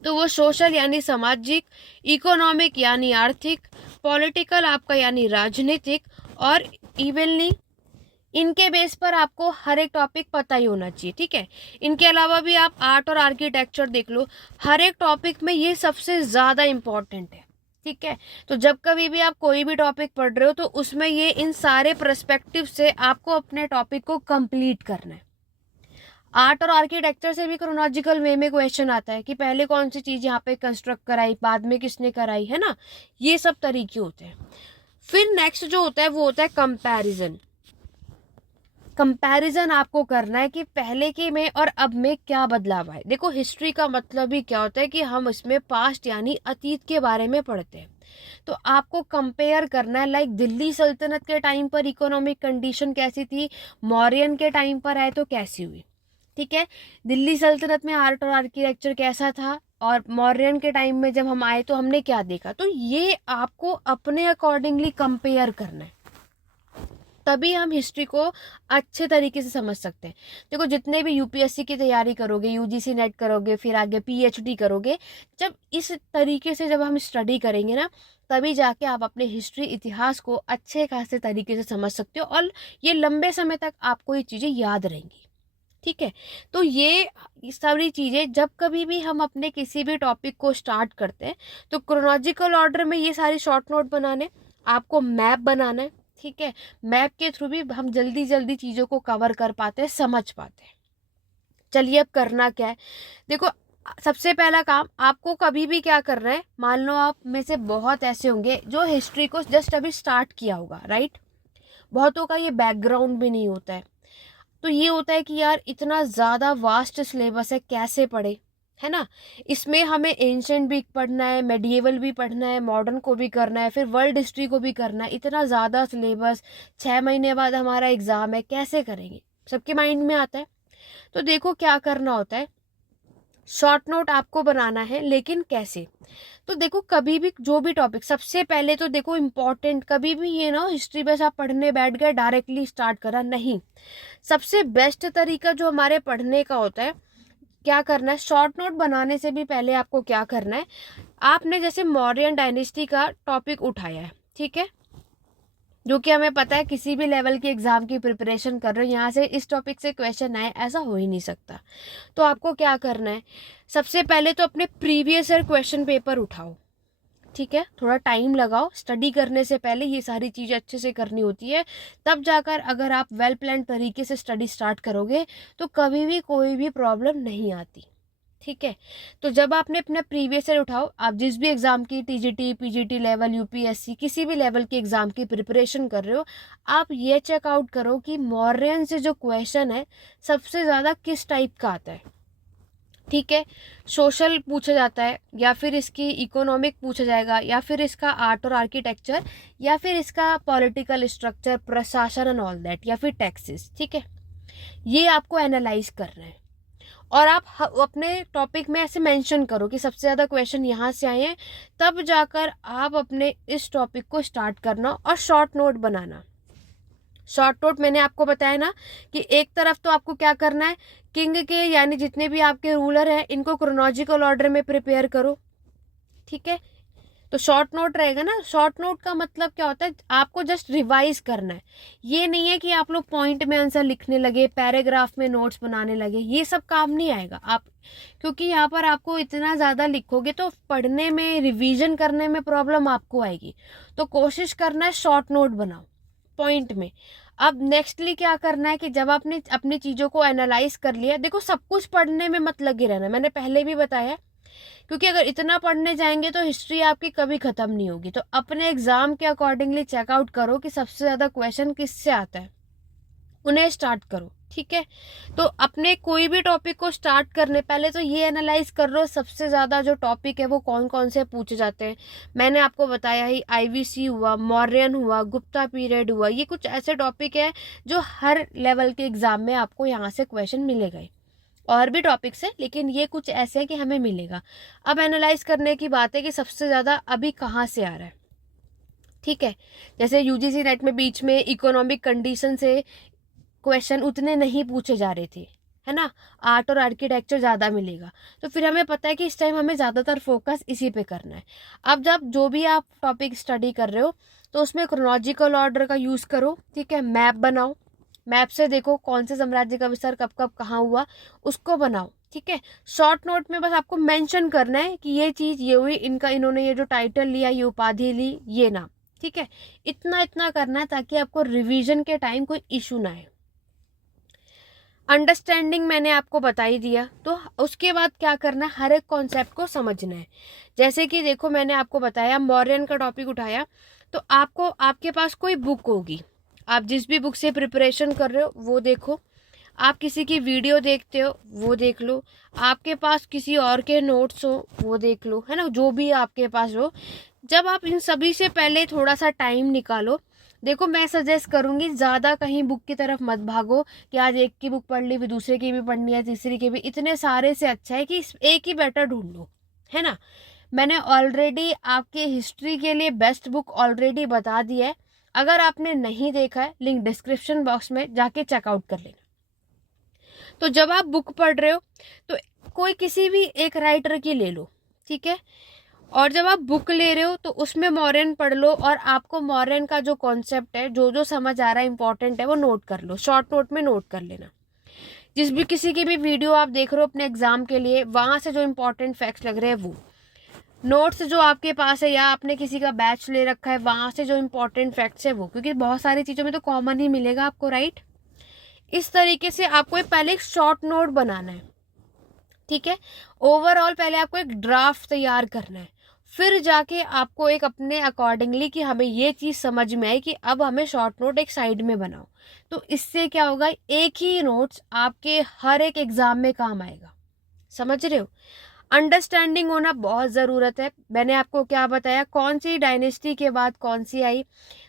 तो वो सोशल यानी सामाजिक, इकोनॉमिक यानी आर्थिक, पॉलिटिकल आपका यानी राजनीतिक, और इवनली इनके बेस पर आपको हर एक टॉपिक पता ही होना चाहिए, ठीक है। इनके अलावा भी आप आर्ट और आर्किटेक्चर देख लो, हर एक टॉपिक में ये सबसे ज़्यादा इम्पॉर्टेंट है, ठीक है। तो जब कभी भी आप कोई भी टॉपिक पढ़ रहे हो तो उसमें ये इन सारे पर्सपेक्टिव से आपको अपने टॉपिक को कंप्लीट करना है। आर्ट और आर्किटेक्चर से भी क्रोनोलॉजिकल वे में क्वेश्चन आता है कि पहले कौन सी चीज़ यहाँ पे कंस्ट्रक्ट कराई, बाद में किसने कराई, है ना। ये सब तरीके होते हैं। फिर नेक्स्ट जो होता है वो होता है कंपैरिजन। कंपैरिजन आपको करना है कि पहले के में और अब में क्या बदलाव आए। देखो हिस्ट्री का मतलब ही क्या होता है कि हम इसमें पास्ट यानी अतीत के बारे में पढ़ते हैं। तो आपको कंपेयर करना है, लाइक दिल्ली सल्तनत के टाइम पर इकोनॉमिक कंडीशन कैसी थी, मौर्यन के टाइम पर आए तो कैसी हुई, ठीक है। दिल्ली सल्तनत में आर्ट और आर्किटेक्चर कैसा था और मौर्यन के टाइम में जब हम आए तो हमने क्या देखा। तो ये आपको अपने अकॉर्डिंगली कंपेयर करना है, तभी हम हिस्ट्री को अच्छे तरीके से समझ सकते हैं। देखो जितने भी यूपीएससी की तैयारी करोगे, यूजीसी नेट करोगे, फिर आगे पीएचडी करोगे, जब इस तरीके से जब हम स्टडी करेंगे ना, तभी जाके आप अपने हिस्ट्री इतिहास को अच्छे खासे तरीके से समझ सकते हो और ये लंबे समय तक आपको ये चीज़ें याद रहेंगी, ठीक है। तो ये सारी चीज़ें जब कभी भी हम अपने किसी भी टॉपिक को स्टार्ट करते हैं तो क्रोनोलॉजिकल ऑर्डर में ये सारी शॉर्ट नोट बनाने, आपको मैप बनाना है, ठीक है। मैप के थ्रू भी हम जल्दी जल्दी चीज़ों को कवर कर पाते हैं, समझ पाते हैं। चलिए अब करना क्या है। देखो सबसे पहला काम आपको कभी भी क्या करना है, मान लो आप में से बहुत ऐसे होंगे जो हिस्ट्री को जस्ट अभी स्टार्ट किया होगा, राइट। बहुतों का ये बैकग्राउंड भी नहीं होता है। तो ये होता है कि यार इतना ज़्यादा वास्ट सिलेबस है, कैसे पढ़े, है ना। इसमें हमें एंशेंट भी पढ़ना है, मेडिएवल भी पढ़ना है, मॉडर्न को भी करना है, फिर वर्ल्ड हिस्ट्री को भी करना है। इतना ज़्यादा सिलेबस, 6 महीने बाद हमारा एग्ज़ाम है, कैसे करेंगे, सबके माइंड में आता है। तो देखो क्या करना होता है, शॉर्ट नोट आपको बनाना है, लेकिन कैसे। तो देखो कभी भी जो भी टॉपिक, सबसे पहले तो देखो इम्पॉर्टेंट, कभी भी ये ना हिस्ट्री बस आप पढ़ने बैठ गए डायरेक्टली स्टार्ट करा, नहीं। सबसे बेस्ट तरीका जो हमारे पढ़ने का होता है, क्या करना है, शॉर्ट नोट बनाने से भी पहले आपको क्या करना है, आपने जैसे मौर्यन डायनेस्टी का टॉपिक उठाया है, ठीक है, जो कि हमें पता है किसी भी लेवल की एग्ज़ाम की प्रिपरेशन कर रहे हो, यहाँ से इस टॉपिक से क्वेश्चन आए ऐसा हो ही नहीं सकता। तो आपको क्या करना है, सबसे पहले तो अपने प्रीवियस ईयर क्वेश्चन पेपर उठाओ, ठीक है। थोड़ा टाइम लगाओ, स्टडी करने से पहले ये सारी चीज़ें अच्छे से करनी होती है, तब जाकर अगर आप वेल प्लान तरीके से स्टडी स्टार्ट करोगे तो कभी भी कोई भी प्रॉब्लम नहीं आती, ठीक है। तो जब आपने अपना प्रीवियस ईयर उठाओ, आप जिस भी एग्ज़ाम की टीजीटी पीजीटी लेवल, यूपीएससी किसी भी लेवल की एग्ज़ाम की प्रिपरेशन कर रहे हो, आप ये चेकआउट करो कि मौर्यन से जो क्वेश्चन है सबसे ज़्यादा किस टाइप का आता है, ठीक है। सोशल पूछा जाता है, या फिर इसकी इकोनॉमिक पूछा जाएगा, या फिर इसका आर्ट और आर्किटेक्चर, या फिर इसका पॉलिटिकल स्ट्रक्चर, प्रशासन एंड ऑल दैट, या फिर टैक्सेस, ठीक है। ये आपको एनालाइज करना है और आप अपने टॉपिक में ऐसे मेंशन करो कि सबसे ज़्यादा क्वेश्चन यहाँ से आए हैं, तब जाकर आप अपने इस टॉपिक को स्टार्ट करना और शॉर्ट नोट बनाना। शॉर्ट नोट मैंने आपको बताया ना कि एक तरफ तो आपको क्या करना है, किंग के यानी जितने भी आपके रूलर हैं इनको क्रोनोलॉजिकल ऑर्डर में प्रिपेयर करो, ठीक है। तो शॉर्ट नोट रहेगा ना, शॉर्ट नोट का मतलब क्या होता है, आपको जस्ट रिवाइज करना है। ये नहीं है कि आप लोग पॉइंट में आंसर लिखने लगे, पैराग्राफ में नोट्स बनाने लगे, ये सब काम नहीं आएगा आप, क्योंकि यहाँ पर आपको इतना ज़्यादा लिखोगे तो पढ़ने में, रिवीजन करने में प्रॉब्लम आपको आएगी। तो कोशिश करना है शॉर्ट नोट बनाओ पॉइंट में। अब नेक्स्टली क्या करना है कि जब आपने अपनी चीज़ों को एनालाइज कर लिया, देखो सब कुछ पढ़ने में मत लगे रहना, मैंने पहले भी बताया, क्योंकि अगर इतना पढ़ने जाएंगे तो हिस्ट्री आपकी कभी ख़त्म नहीं होगी। तो अपने एग्ज़ाम के अकॉर्डिंगली चेकआउट करो कि सबसे ज़्यादा क्वेश्चन किससे आता है, उन्हें स्टार्ट करो, ठीक है। तो अपने कोई भी टॉपिक को स्टार्ट करने पहले तो ये एनालाइज कर लो सबसे ज़्यादा जो टॉपिक है वो कौन कौन से पूछे जाते हैं। मैंने आपको बताया ही, आईवीसी हुआ, मौर्यन हुआ, गुप्ता पीरियड हुआ, ये कुछ ऐसे टॉपिक है जो हर लेवल के एग्ज़ाम में आपको यहाँ से क्वेश्चन मिलेगा ही। और भी टॉपिक्स है लेकिन ये कुछ ऐसे हैं कि हमें मिलेगा। अब एनालाइज करने की बात है कि सबसे ज़्यादा अभी कहाँ से आ रहा है, ठीक है। जैसे यूजीसी नेट में बीच में इकोनॉमिक कंडीशन से क्वेश्चन उतने नहीं पूछे जा रहे थे, है ना, आर्ट और आर्किटेक्चर ज़्यादा मिलेगा। तो फिर हमें पता है कि इस टाइम हमें ज़्यादातर फोकस इसी पे करना है। अब जब जो भी आप टॉपिक स्टडी कर रहे हो तो उसमें क्रोनोलॉजिकल ऑर्डर का यूज़ करो, ठीक है। मैप बनाओ, मैप से देखो कौन से साम्राज्य का विस्तार कब कब कहाँ हुआ, उसको बनाओ, ठीक है। शॉर्ट नोट में बस आपको मेंशन करना है कि ये चीज़ ये हुई, इनका इन्होंने ये जो टाइटल लिया, ये उपाधि ली, ये नाम, ठीक है। इतना इतना करना है ताकि आपको रिवीजन के टाइम कोई इशू ना आए। अंडरस्टैंडिंग मैंने आपको बता ही दिया, तो उसके बाद क्या करना है, हर एक कॉन्सेप्ट को समझना है। जैसे कि देखो मैंने आपको बताया, मौर्यन का टॉपिक उठाया, तो आपको आपके पास कोई बुक होगी, आप जिस भी बुक से प्रिपरेशन कर रहे हो वो देखो, आप किसी की वीडियो देखते हो वो देख लो, आपके पास किसी और के नोट्स हो वो देख लो, है ना, जो भी आपके पास हो। जब आप इन सभी से पहले थोड़ा सा टाइम निकालो, देखो मैं सजेस्ट करूँगी ज़्यादा कहीं बुक की तरफ मत भागो कि आज एक की बुक पढ़ ली, फिर दूसरे की भी पढ़नी है, तीसरी की भी, इतने सारे से अच्छा है कि एक ही बेटर ढूंढ लो, है ना। मैंने ऑलरेडी आपके हिस्ट्री के लिए बेस्ट बुक ऑलरेडी बता दिया है, अगर आपने नहीं देखा है लिंक डिस्क्रिप्शन बॉक्स में जाके चेकआउट कर लेना। तो जब आप बुक पढ़ रहे हो तो कोई किसी भी एक राइटर की ले लो, ठीक है। और जब आप बुक ले रहे हो तो उसमें मौर्यन पढ़ लो, और आपको मौर्यन का जो कॉन्सेप्ट है, जो जो समझ आ रहा है, इंपॉर्टेंट है, वो नोट कर लो, शॉर्ट नोट में नोट कर लेना। जिस भी किसी की भी वीडियो आप देख रहे हो अपने एग्जाम के लिए, वहाँ से जो इंपॉर्टेंट फैक्ट्स लग रहे हैं वो नोट्स जो आपके पास है, या आपने किसी का बैच ले रखा है, वहाँ से जो इंपॉर्टेंट फैक्ट्स है वो, क्योंकि बहुत सारी चीज़ों में तो कॉमन ही मिलेगा आपको, राइट। इस तरीके से आपको पहले एक शॉर्ट नोट बनाना है, ठीक है। ओवरऑल पहले आपको एक ड्राफ्ट तैयार करना है, फिर जाके आपको एक अपने अकॉर्डिंगली कि हमें ये चीज़ समझ में आई कि अब हमें शॉर्ट नोट एक साइड में बनाओ। तो इससे क्या होगा, एक ही नोट्स आपके हर एक एग्जाम में काम आएगा, समझ रहे हो। अंडरस्टैंडिंग होना बहुत ज़रूरत है। मैंने आपको क्या बताया, कौन सी डायनेस्टी के बाद कौन सी आई,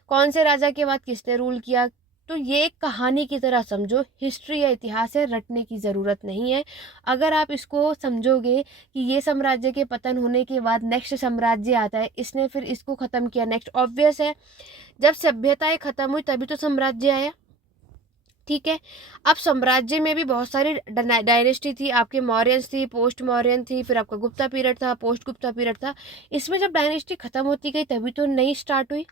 कौन से राजा के बाद किसने रूल किया, तो ये एक कहानी की तरह समझो, हिस्ट्री या इतिहास है, रटने की ज़रूरत नहीं है। अगर आप इसको समझोगे कि ये साम्राज्य के पतन होने के बाद नेक्स्ट साम्राज्य आता है, इसने फिर इसको ख़त्म किया, नेक्स्ट, ऑब्वियस है जब सभ्यताएं ख़त्म हुई तभी तो साम्राज्य आया, ठीक है। अब साम्राज्य में भी बहुत सारी डायनेस्टी थी, आपके मौर्यंस थी, पोस्ट मौर्यन थी, फिर आपका गुप्ता पीरियड था, पोस्ट गुप्ता पीरियड था। इसमें जब डायनेस्टी खत्म होती गई तभी तो नई स्टार्ट हुई,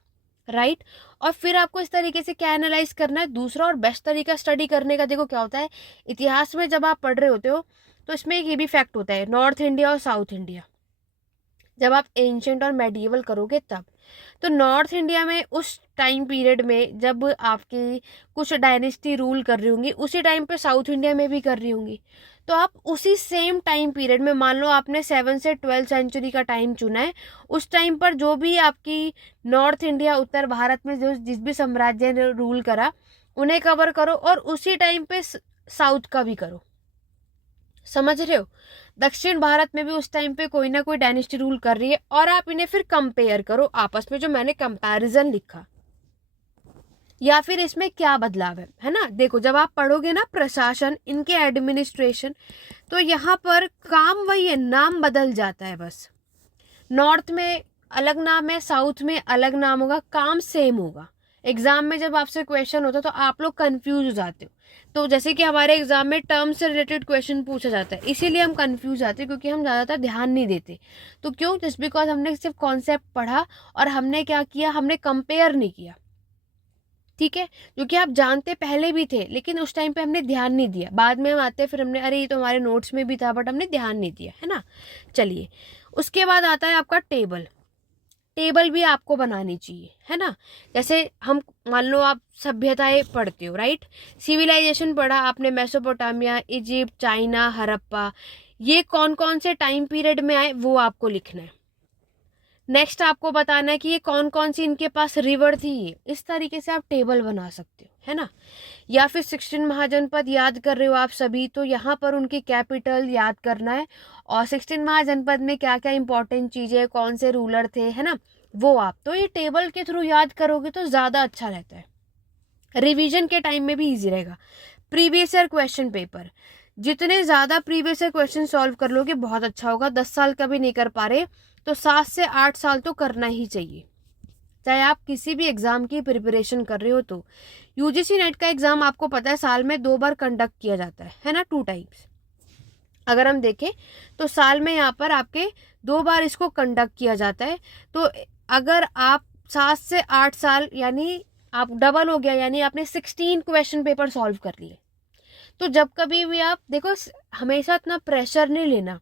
राइट। और फिर आपको इस तरीके से क्या एनालाइज करना है, दूसरा और बेस्ट तरीका स्टडी करने का, देखो क्या होता है इतिहास में जब आप पढ़ रहे होते हो तो इसमें एक ये भी फैक्ट होता है, नॉर्थ इंडिया और साउथ इंडिया, जब आप एंशंट और मेडिएवल करोगे तब, तो नॉर्थ इंडिया में उस टाइम पीरियड में जब आपकी कुछ डायनेस्टी रूल कर रही होंगी, उसी टाइम पे साउथ इंडिया में भी कर रही होंगी। तो आप उसी सेम टाइम पीरियड में, मान लो आपने 7 से 12 सेंचुरी का टाइम चुना है, उस टाइम पर जो भी आपकी नॉर्थ इंडिया, उत्तर भारत में जो जिस भी साम्राज्य ने रूल करा उन्हें कवर करो, और उसी टाइम पे साउथ का भी करो, समझ रहे हो। दक्षिण भारत में भी उस टाइम पे कोई ना कोई डायनेस्टी रूल कर रही है, और आप इन्हें फिर कंपेयर करो आपस में, जो मैंने कंपैरिजन लिखा, या फिर इसमें क्या बदलाव है ना। देखो जब आप पढ़ोगे ना प्रशासन, इनके एडमिनिस्ट्रेशन, तो यहाँ पर काम वही है, नाम बदल जाता है बस। नॉर्थ में अलग नाम है, साउथ में अलग नाम होगा, काम सेम होगा। एग्जाम में जब आपसे क्वेश्चन होता है तो आप लोग कंफ्यूज हो जाते हो। तो जैसे कि हमारे एग्जाम में टर्म से रिलेटेड क्वेश्चन पूछा जाता है, इसीलिए हम कंफ्यूज आते हैं, क्योंकि हम ज़्यादातर ध्यान नहीं देते। तो क्यों, जस्ट बिकॉज हमने सिर्फ कॉन्सेप्ट पढ़ा और हमने क्या किया, हमने कंपेयर नहीं किया, ठीक है। जो कि आप जानते पहले भी थे, लेकिन उस टाइम पे हमने ध्यान नहीं दिया, बाद में हम आते फिर हमने, अरे ये तो हमारे नोट्स में भी था, बट हमने ध्यान नहीं दिया, है ना। चलिए, उसके बाद आता है आपका टेबल। टेबल भी आपको बनानी चाहिए, है ना। जैसे हम, मान लो आप सभ्यताएं पढ़ते हो, राइट, सिविलाइजेशन पढ़ा आपने, मेसोपोटामिया, इजिप्ट, चाइना, हड़प्पा, ये कौन कौन से टाइम पीरियड में आए वो आपको लिखना है। नेक्स्ट आपको बताना है कि ये कौन कौन सी इनके पास रिवर थी, इस तरीके से आप टेबल बना सकते हो, है ना। या फिर 16 महाजनपद याद कर रहे हो आप सभी, तो यहाँ पर उनकी कैपिटल याद करना है, और 16 महाजनपद में क्या क्या इंपॉर्टेंट चीज़ें, कौन से रूलर थे, है ना, वो आप तो ये टेबल के थ्रू याद करोगे तो ज़्यादा अच्छा रहता है, रिवीजन के टाइम में भी ईजी रहेगा। प्रीवियस ईयर क्वेश्चन पेपर, जितने ज़्यादा प्रीवियस ईयर क्वेश्चन सॉल्व कर लोगे बहुत अच्छा होगा। 10 साल का भी नहीं कर पा रहे तो 7 से 8 साल तो करना ही चाहिए, चाहे आप किसी भी एग्ज़ाम की प्रिपरेशन कर रहे हो तो। यूजीसी नेट का एग्ज़ाम आपको पता है साल में 2 बार कंडक्ट किया जाता है ना, 2 टाइम्स। अगर हम देखें तो साल में यहाँ पर आपके 2 बार इसको कंडक्ट किया जाता है। तो अगर आप 7 से 8 साल यानी आप डबल हो गया, यानी आपने 16 क्वेश्चन पेपर सॉल्व कर लिए। तो जब कभी भी आप देखो, हमेशा इतना प्रेशर नहीं लेना,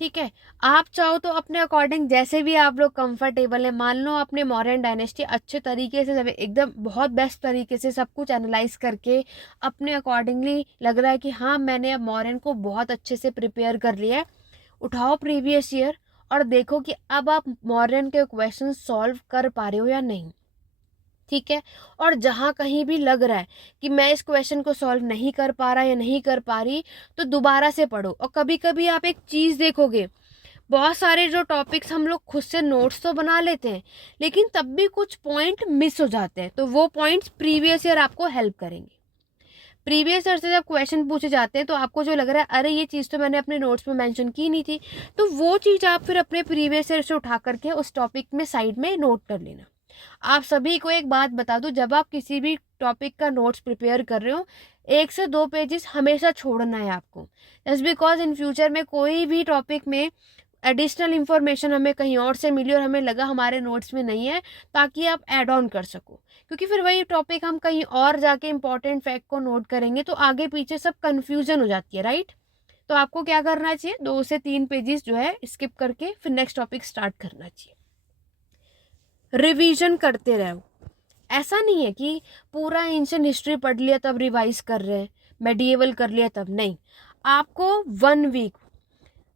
ठीक है। आप चाहो तो अपने अकॉर्डिंग जैसे भी आप लोग कंफर्टेबल है, मान लो आपने मौर्यन डायनेस्टी अच्छे तरीके से एकदम बहुत बेस्ट तरीके से सब कुछ एनालाइज करके अपने अकॉर्डिंगली लग रहा है कि हाँ मैंने अब मौर्यन को बहुत अच्छे से प्रिपेयर कर लिया है, उठाओ प्रीवियस ईयर और देखो कि अब आप मौर्यन के क्वेश्चन सॉल्व कर पा रहे हो या नहीं, ठीक है। और जहाँ कहीं भी लग रहा है कि मैं इस क्वेश्चन को सॉल्व नहीं कर पा रहा या नहीं कर पा रही, तो दोबारा से पढ़ो। और कभी कभी आप एक चीज़ देखोगे, बहुत सारे जो टॉपिक्स हम लोग खुद से नोट्स तो बना लेते हैं, लेकिन तब भी कुछ पॉइंट मिस हो जाते हैं, तो वो पॉइंट्स प्रीवियस ईयर आपको हेल्प करेंगे। प्रीवियस ईयर से जब क्वेश्चन पूछे जाते हैं तो आपको जो लग रहा है अरे ये चीज़ तो मैंने अपने नोट्स में मेंशन की नहीं थी, तो वो चीज़ आप फिर अपने प्रीवियस ईयर से उठा करके उस टॉपिक में साइड में नोट कर लेना। आप सभी को एक बात बता दूं, जब आप किसी भी टॉपिक का नोट्स प्रिपेयर कर रहे हो, 1 से 2 पेजेस हमेशा छोड़ना है आपको, जस्ट बिकॉज इन फ्यूचर में कोई भी टॉपिक में एडिशनल इन्फॉर्मेशन हमें कहीं और से मिली और हमें लगा हमारे नोट्स में नहीं है, ताकि आप ऐड ऑन कर सको। क्योंकि फिर वही टॉपिक हम कहीं और जाके इंपॉर्टेंट फैक्ट को नोट करेंगे तो आगे पीछे सब कन्फ्यूजन हो जाती है, राइट। तो आपको क्या करना चाहिए, 2 से 3 पेजेस जो है स्किप करके फिर नेक्स्ट टॉपिक स्टार्ट करना चाहिए। रिवीजन करते रहो। ऐसा नहीं है कि पूरा एंशिएंट हिस्ट्री पढ़ लिया तब रिवाइज कर रहे हैं, मेडिएवल कर लिया तब नहीं। आपको 1 वीक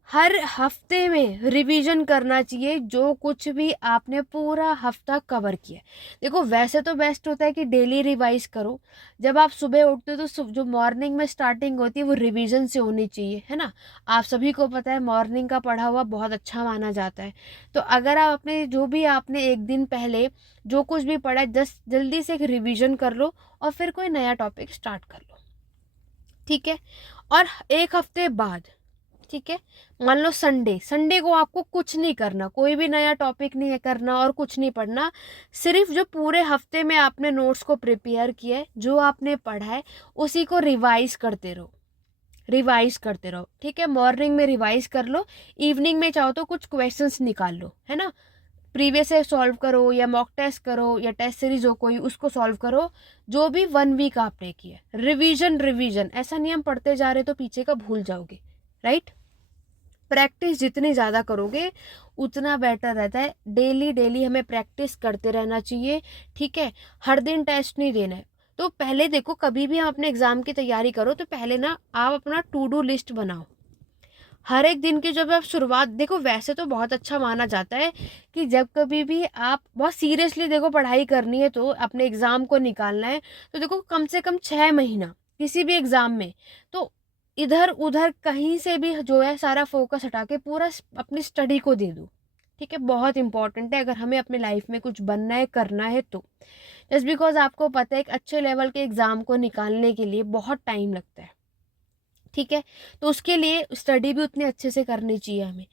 हर हफ्ते में रिवीजन करना चाहिए, जो कुछ भी आपने पूरा हफ्ता कवर किया। देखो वैसे तो बेस्ट होता है कि डेली रिवाइज करो, जब आप सुबह उठते हो तो जो मॉर्निंग में स्टार्टिंग होती है वो रिवीजन से होनी चाहिए, है ना। आप सभी को पता है मॉर्निंग का पढ़ा हुआ बहुत अच्छा माना जाता है। तो अगर आप अपने जो भी आपने एक दिन पहले जो कुछ भी पढ़ा है, जस्ट जल्दी से एक रिविजन कर लो और फिर कोई नया टॉपिक स्टार्ट कर लो, ठीक है। और 1 हफ्ते बाद, ठीक है, मान लो संडे को आपको कुछ नहीं करना, कोई भी नया टॉपिक नहीं है करना और कुछ नहीं पढ़ना, सिर्फ जो पूरे हफ्ते में आपने नोट्स को प्रिपेयर किया है, जो आपने पढ़ा है उसी को रिवाइज करते रहो, रिवाइज करते रहो, ठीक है। मॉर्निंग में रिवाइज कर लो, इवनिंग में चाहो तो कुछ क्वेश्चंस निकाल लो, है ना, प्रीवियस से सॉल्व करो या मॉक टेस्ट करो या टेस्ट सीरीज हो कोई, उसको सॉल्व करो। जो भी 1 वीक आपने किया, रिवीजन रिवीजन, ऐसा नहीं हम पढ़ते जा रहे तो पीछे का भूल जाओगे, राइट। प्रैक्टिस जितनी ज़्यादा करोगे उतना बेटर रहता है। डेली डेली हमें प्रैक्टिस करते रहना चाहिए, ठीक है। हर दिन टेस्ट नहीं देना है। तो पहले देखो, कभी भी हम अपने एग्ज़ाम की तैयारी करो तो पहले ना आप अपना टू डू लिस्ट बनाओ। हर एक दिन की जब आप शुरुआत, देखो वैसे तो बहुत अच्छा माना जाता है कि जब कभी भी आप बहुत सीरियसली देखो पढ़ाई करनी है तो अपने एग्ज़ाम को निकालना है, तो देखो कम से कम 6 महीना किसी भी एग्ज़ाम में, तो इधर उधर कहीं से भी जो है सारा फोकस हटा के पूरा अपनी स्टडी को दे दो, ठीक है। बहुत इंपॉर्टेंट है अगर हमें अपने लाइफ में कुछ बनना है करना है तो। जस्ट बिकॉज आपको पता है एक अच्छे लेवल के एग्ज़ाम को निकालने के लिए बहुत टाइम लगता है, ठीक है। तो उसके लिए स्टडी भी उतने अच्छे से करनी चाहिए हमें।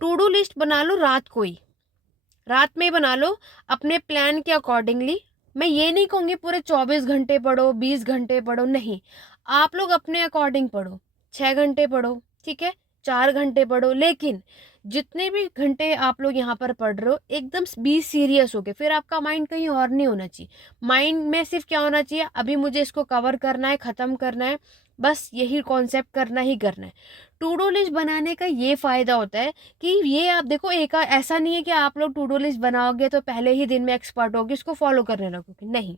टू डू लिस्ट बना लो, रात में ही बना लो अपने प्लान के अकॉर्डिंगली। मैं ये नहीं कहूँगी पूरे 24 घंटे पढ़ो, 20 घंटे पढ़ो, नहीं, आप लोग अपने अकॉर्डिंग पढ़ो। 6 घंटे पढ़ो, ठीक है, 4 घंटे पढ़ो, लेकिन जितने भी घंटे आप लोग यहाँ पर पढ़ रहे हो एकदम बी सीरियस हो गए, फिर आपका माइंड कहीं और नहीं होना चाहिए। माइंड में सिर्फ क्या होना चाहिए, अभी मुझे इसको कवर करना है, ख़त्म करना है, बस यही कॉन्सेप्ट करना ही करना है। टू डू लिस्ट बनाने का ये फ़ायदा होता है कि ये आप देखो, एक ऐसा नहीं है कि आप लोग टू डू लिस्ट बनाओगे तो पहले ही दिन में एक्सपर्ट होगे, इसको फॉलो करने लगोगे, नहीं।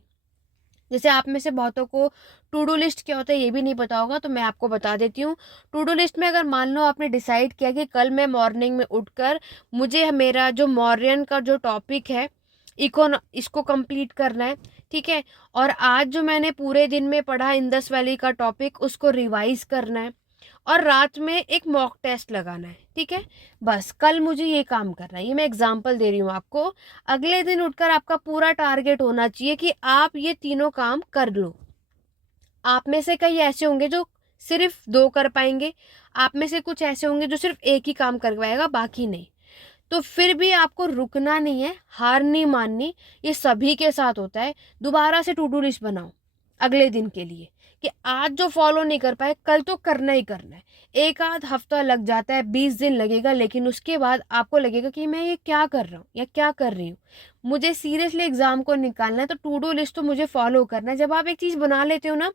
जैसे आप में से बहुतों को टू डू लिस्ट क्या होता है ये भी नहीं पता होगा, तो मैं आपको बता देती हूँ। टू डू लिस्ट में अगर मान लो आपने डिसाइड किया कि कल मैं मॉर्निंग में उठकर मुझे मेरा जो मौर्यन का जो टॉपिक है इसको कंप्लीट करना है, ठीक है। और आज जो मैंने पूरे दिन में पढ़ा इंदस वैली का टॉपिक उसको रिवाइज करना है, और रात में एक मॉक टेस्ट लगाना है, ठीक है। बस कल मुझे ये काम करना है, ये मैं एग्जांपल दे रही हूँ आपको। अगले दिन उठकर आपका पूरा टारगेट होना चाहिए कि आप ये तीनों काम कर लो। आप में से कई ऐसे होंगे जो सिर्फ 2 कर पाएंगे, आप में से कुछ ऐसे होंगे जो सिर्फ एक ही काम कर पाएगा, बाकी नहीं। तो फिर भी आपको रुकना नहीं है, हार नहीं माननी। ये सभी के साथ होता है। दोबारा से टू डू लिस्ट बनाओ अगले दिन के लिए, कि आज जो फॉलो नहीं कर पाए कल तो करना ही करना है। एक आध हफ्ता लग जाता है, 20 दिन लगेगा, लेकिन उसके बाद आपको लगेगा कि मैं ये क्या कर रहा हूँ या क्या कर रही हूँ। मुझे सीरियसली एग्जाम को निकालना है, तो टू डू लिस्ट तो मुझे फॉलो करना है। जब आप एक चीज़ बना लेते हो ना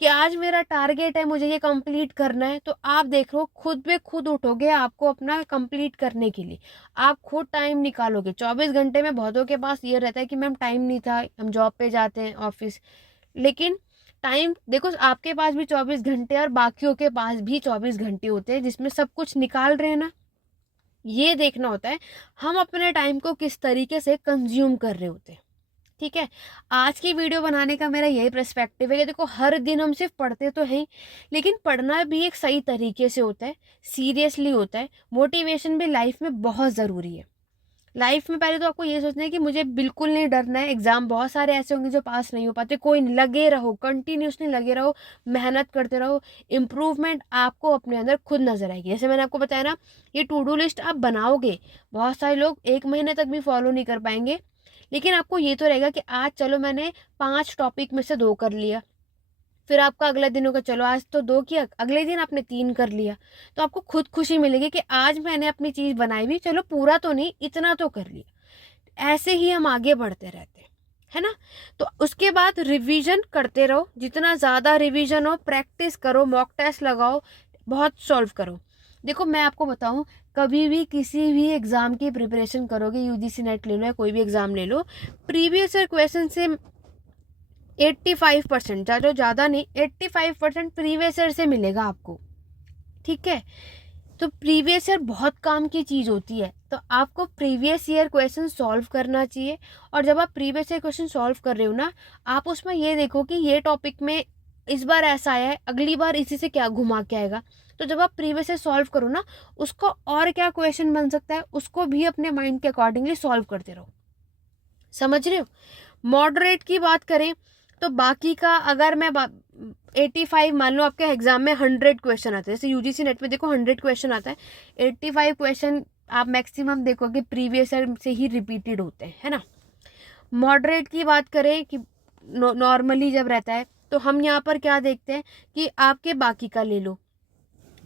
कि आज मेरा टारगेट है, मुझे ये कंप्लीट करना है, तो आप देख लो खुद पे खुद उठोगे आपको अपना कंप्लीट करने के लिए। आप खुद टाइम निकालोगे। 24 घंटे में बहुतों के पास ये रहता है कि मैम टाइम नहीं था, हम जॉब पे जाते हैं, ऑफिस। लेकिन टाइम देखो, आपके पास भी 24 घंटे और बाकियों के पास भी 24 घंटे होते हैं, जिसमें सब कुछ निकाल रहे हैं ना। ये देखना होता है हम अपने टाइम को किस तरीके से कंज्यूम कर रहे होते हैं। ठीक है। आज की वीडियो बनाने का मेरा यही पर्सपेक्टिव है कि देखो, हर दिन हम सिर्फ पढ़ते तो हैं, लेकिन पढ़ना भी एक सही तरीके से होता है, सीरियसली होता है। मोटिवेशन भी लाइफ में बहुत ज़रूरी है। लाइफ में पहले तो आपको ये सोचना है कि मुझे बिल्कुल नहीं डरना है। एग्जाम बहुत सारे ऐसे होंगे जो पास नहीं हो पाते, कोई नहीं, लगे रहो, कंटिन्यूसली लगे रहो, मेहनत करते रहो। इम्प्रूवमेंट आपको अपने अंदर खुद नजर आएगी। जैसे मैंने आपको बताया ना, ये टू डू लिस्ट आप बनाओगे, बहुत सारे लोग 1 महीने तक भी फॉलो नहीं कर पाएंगे, लेकिन आपको ये तो रहेगा कि आज चलो मैंने 5 टॉपिक में से 2 कर लिया। फिर आपका अगला दिन होगा, चलो आज तो 2 किया, अगले दिन आपने 3 कर लिया। तो आपको खुद खुशी मिलेगी कि आज मैंने अपनी चीज़ बनाई भी, चलो पूरा तो नहीं, इतना तो कर लिया। ऐसे ही हम आगे बढ़ते रहते हैं, है ना। तो उसके बाद रिवीजन करते रहो, जितना ज़्यादा रिवीजन हो, प्रैक्टिस करो, मॉक टेस्ट लगाओ, बहुत सॉल्व करो। देखो मैं आपको बताऊं, कभी भी किसी भी एग्ज़ाम की प्रिपरेशन करोगे, यूजीसी नेट ले लो या कोई भी एग्ज़ाम ले लो, प्रीवियस ईयर क्वेश्चन से 85%, ज़्यादा नहीं, 85% प्रीवियस ईयर से मिलेगा आपको। ठीक है। तो प्रीवियस ईयर बहुत काम की चीज़ होती है, तो आपको प्रीवियस ईयर क्वेश्चन सॉल्व करना चाहिए। और जब आप प्रीवियस ईयर क्वेश्चन सॉल्व कर रहे हो ना, आप उसमें ये देखो कि ये टॉपिक में इस बार ऐसा आया है, अगली बार इसी से क्या घुमा के आएगा। तो जब आप प्रीवियस ईयर सॉल्व करो ना, उसको और क्या क्वेश्चन बन सकता है, उसको भी अपने माइंड के अकॉर्डिंगली सॉल्व करते रहो। समझ रहे हो। मॉडरेट की बात करें तो बाकी का, अगर मैं 85, मान लो आपके एग्जाम में 100 क्वेश्चन आते हैं, जैसे यूजीसी नेट में देखो 100 क्वेश्चन आता है, 85 क्वेश्चन आप मैक्सिमम देखोगे प्रीवियस ईयर से ही रिपीटेड होते हैं, है ना। मॉडरेट की बात करें कि नॉर्मली जब रहता है, तो हम यहाँ पर क्या देखते हैं कि आपके बाकी का ले लो।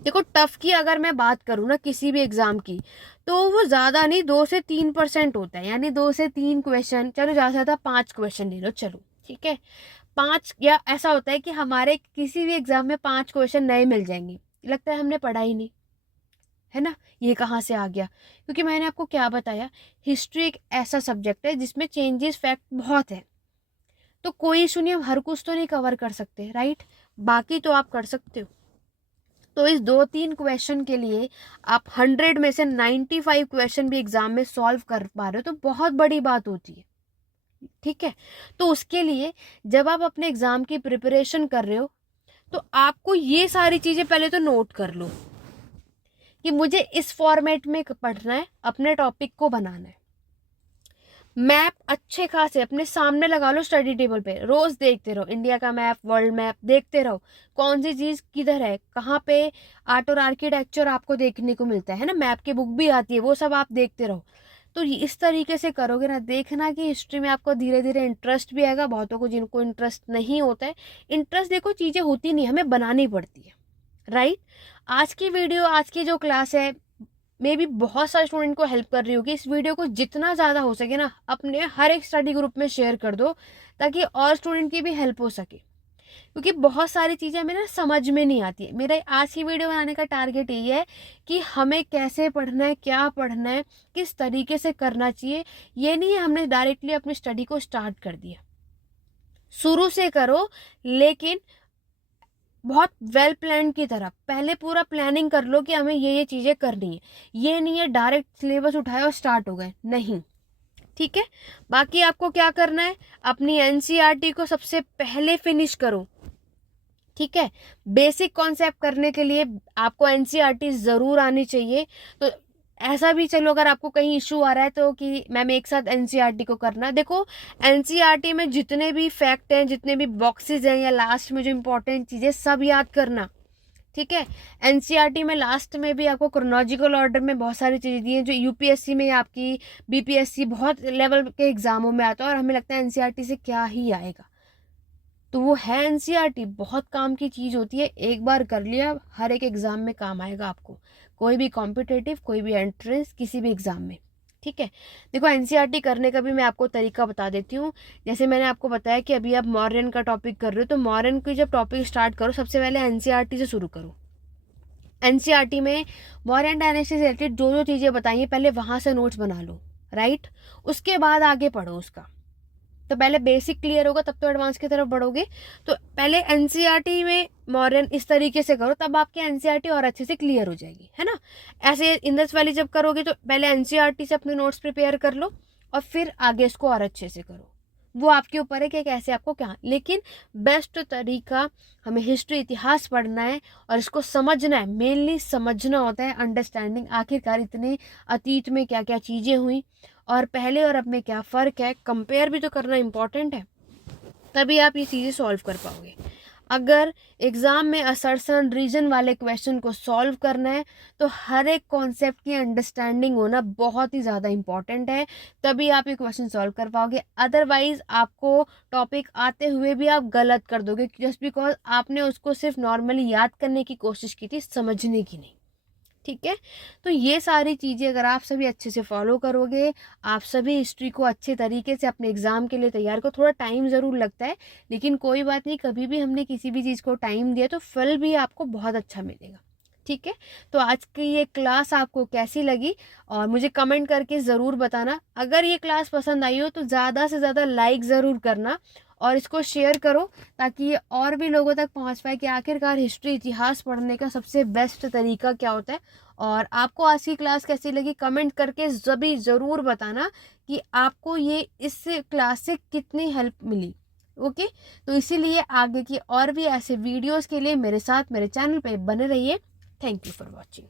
देखो टफ की अगर मैं बात करूँ ना किसी भी एग्जाम की, तो वो ज़्यादा नहीं, 2 से 3% होता है, यानी 2 से 3 क्वेश्चन, चलो ज़्यादा से ज़्यादा 5 क्वेश्चन ले लो, चलो ठीक है। 5, या ऐसा होता है कि हमारे किसी भी एग्जाम में 5 क्वेश्चन नए मिल जाएंगे, लगता है हमने पढ़ा ही नहीं, है ना। ये कहाँ से आ गया, क्योंकि मैंने आपको क्या बताया, हिस्ट्री एक ऐसा सब्जेक्ट है जिसमें चेंजेस फैक्ट बहुत है। तो कोई इशू नहीं, हम हर कुछ तो नहीं कवर कर सकते, राइट, बाकी तो आप कर सकते हो। तो इस 2-3 क्वेश्चन के लिए आप 100 में से 95 क्वेश्चन भी एग्जाम में सॉल्व कर पा रहे हो, तो बहुत बड़ी बात होती है। ठीक है। तो उसके लिए जब आप अपने एग्जाम की प्रिपरेशन कर रहे हो, तो आपको ये सारी चीजें पहले तो नोट कर लो कि मुझे इस फॉर्मेट में पढ़ना है, अपने टॉपिक को बनाना है। मैप अच्छे खासे अपने सामने लगा लो, स्टडी टेबल पे रोज देखते रहो, इंडिया का मैप, वर्ल्ड मैप देखते रहो, कौन सी चीज किधर है, कहाँ पे आर्ट और आर्किटेक्चर आपको देखने को मिलता है ना, मैप की बुक भी आती है, वो सब आप देखते रहो। तो इस तरीके से करोगे ना, देखना कि हिस्ट्री में आपको धीरे धीरे इंटरेस्ट भी आएगा। बहुतों को जिनको इंटरेस्ट नहीं होता है, इंटरेस्ट देखो चीज़ें होती नहीं, हमें बनानी पड़ती है, राइट। आज की वीडियो, आज की जो क्लास है, मे भी बहुत सारे स्टूडेंट को हेल्प कर रही होगी। इस वीडियो को जितना ज़्यादा हो सके ना, अपने हर एक स्टडी ग्रुप में शेयर कर दो, ताकि और स्टूडेंट की भी हेल्प हो सके, क्योंकि बहुत सारी चीज़ें हमें ना समझ में नहीं आती है। मेरा आज की वीडियो बनाने का टारगेट यही है कि हमें कैसे पढ़ना है, क्या पढ़ना है, किस तरीके से करना चाहिए। ये नहीं है हमने डायरेक्टली अपनी स्टडी को स्टार्ट कर दिया। शुरू से करो, लेकिन बहुत वेल प्लान की तरह पहले पूरा प्लानिंग कर लो कि हमें ये चीज़ें करनी है। ये नहीं है डायरेक्ट सिलेबस उठाया और स्टार्ट हो गए, नहीं। ठीक है। बाकी आपको क्या करना है, अपनी एनसीईआरटी को सबसे पहले फिनिश करो। ठीक है। बेसिक कॉन्सेप्ट करने के लिए आपको एनसीईआरटी ज़रूर आनी चाहिए। तो ऐसा भी चलो, अगर आपको कहीं इशू आ रहा है तो कि मैम एक साथ एनसीईआरटी को करना, देखो एनसीईआरटी में जितने भी फैक्ट हैं, जितने भी बॉक्सेस हैं, या लास्ट में जो इंपॉर्टेंट चीज़ें, सब याद करना। ठीक है। एनसीईआरटी में लास्ट में भी आपको क्रोनोलॉजिकल ऑर्डर में बहुत सारी चीज़ें दी हैं जो यूपीएससी में आपकी, बीपीएससी बहुत लेवल के एग्जामों में आता है और हमें लगता है एनसीईआरटी से क्या ही आएगा, तो वो है एनसीईआरटी बहुत काम की चीज़ होती है। एक बार कर लिया हर एक एग्ज़ाम में काम आएगा आपको, कोई भी कॉम्पिटिटिव, कोई भी एंट्रेंस, किसी भी एग्ज़ाम में, ठीक है। देखो एनसीईआरटी करने का भी मैं आपको तरीका बता देती हूँ। जैसे मैंने आपको बताया कि अभी आप मौर्यन का टॉपिक कर रहे हो, तो मौर्यन की जब टॉपिक स्टार्ट करो सबसे पहले एनसीईआरटी से शुरू करो। एनसीईआरटी में मौर्यन डायनेस्टी से रिलेटेड जो जो चीज़ें बताई हैं पहले वहाँ से नोट्स बना लो, राइट। उसके बाद आगे पढ़ो उसका, तो पहले बेसिक क्लियर होगा तब तो एडवांस की तरफ बढ़ोगे। तो पहले एनसीईआरटी में मॉडर्न इस तरीके से करो, तब आपकी एनसीईआरटी और अच्छे से क्लियर हो जाएगी, है ना। ऐसे इंदस वैली जब करोगे तो पहले एनसीईआरटी से अपने नोट्स प्रिपेयर कर लो और फिर आगे इसको और अच्छे से करो। वो आपके ऊपर है कि कैसे आपको क्या, लेकिन बेस्ट तरीका हमें हिस्ट्री, इतिहास पढ़ना है और इसको समझना है, मेनली समझना होता है, अंडरस्टैंडिंग आखिरकार इतने अतीत में क्या क्या चीज़ें हुई और पहले और अब में क्या फ़र्क है, कंपेयर भी तो करना इम्पॉर्टेंट है, तभी आप ये चीज़ें सॉल्व कर पाओगे। अगर एग्ज़ाम में असर्शन रीजन वाले क्वेश्चन को सॉल्व करना है तो हर एक कॉन्सेप्ट की अंडरस्टैंडिंग होना बहुत ही ज़्यादा इम्पॉर्टेंट है, तभी आप ये क्वेश्चन सॉल्व कर पाओगे। अदरवाइज़ आपको टॉपिक आते हुए भी आप गलत कर दोगे जस्ट बिकॉज आपने उसको सिर्फ नॉर्मली याद करने की कोशिश की थी, समझने की नहीं, ठीक है। तो ये सारी चीज़ें अगर आप सभी अच्छे से फॉलो करोगे, आप सभी हिस्ट्री को अच्छे तरीके से अपने एग्ज़ाम के लिए तैयार करो, थोड़ा टाइम ज़रूर लगता है लेकिन कोई बात नहीं, कभी भी हमने किसी भी चीज़ को टाइम दिया तो फल भी आपको बहुत अच्छा मिलेगा, ठीक है। तो आज की ये क्लास आपको कैसी लगी और मुझे कमेंट करके ज़रूर बताना। अगर ये क्लास पसंद आई हो तो ज़्यादा से ज़्यादा लाइक ज़रूर करना और इसको शेयर करो ताकि ये और भी लोगों तक पहुंच पाए कि आखिरकार हिस्ट्री, इतिहास पढ़ने का सबसे बेस्ट तरीका क्या होता है। और आपको आज की क्लास कैसी लगी कमेंट करके सभी ज़रूर बताना कि आपको ये इस क्लास से कितनी हेल्प मिली, ओके। तो इसीलिए आगे की और भी ऐसे वीडियोस के लिए मेरे साथ मेरे चैनल पे बने रहिए। Thank you for watching.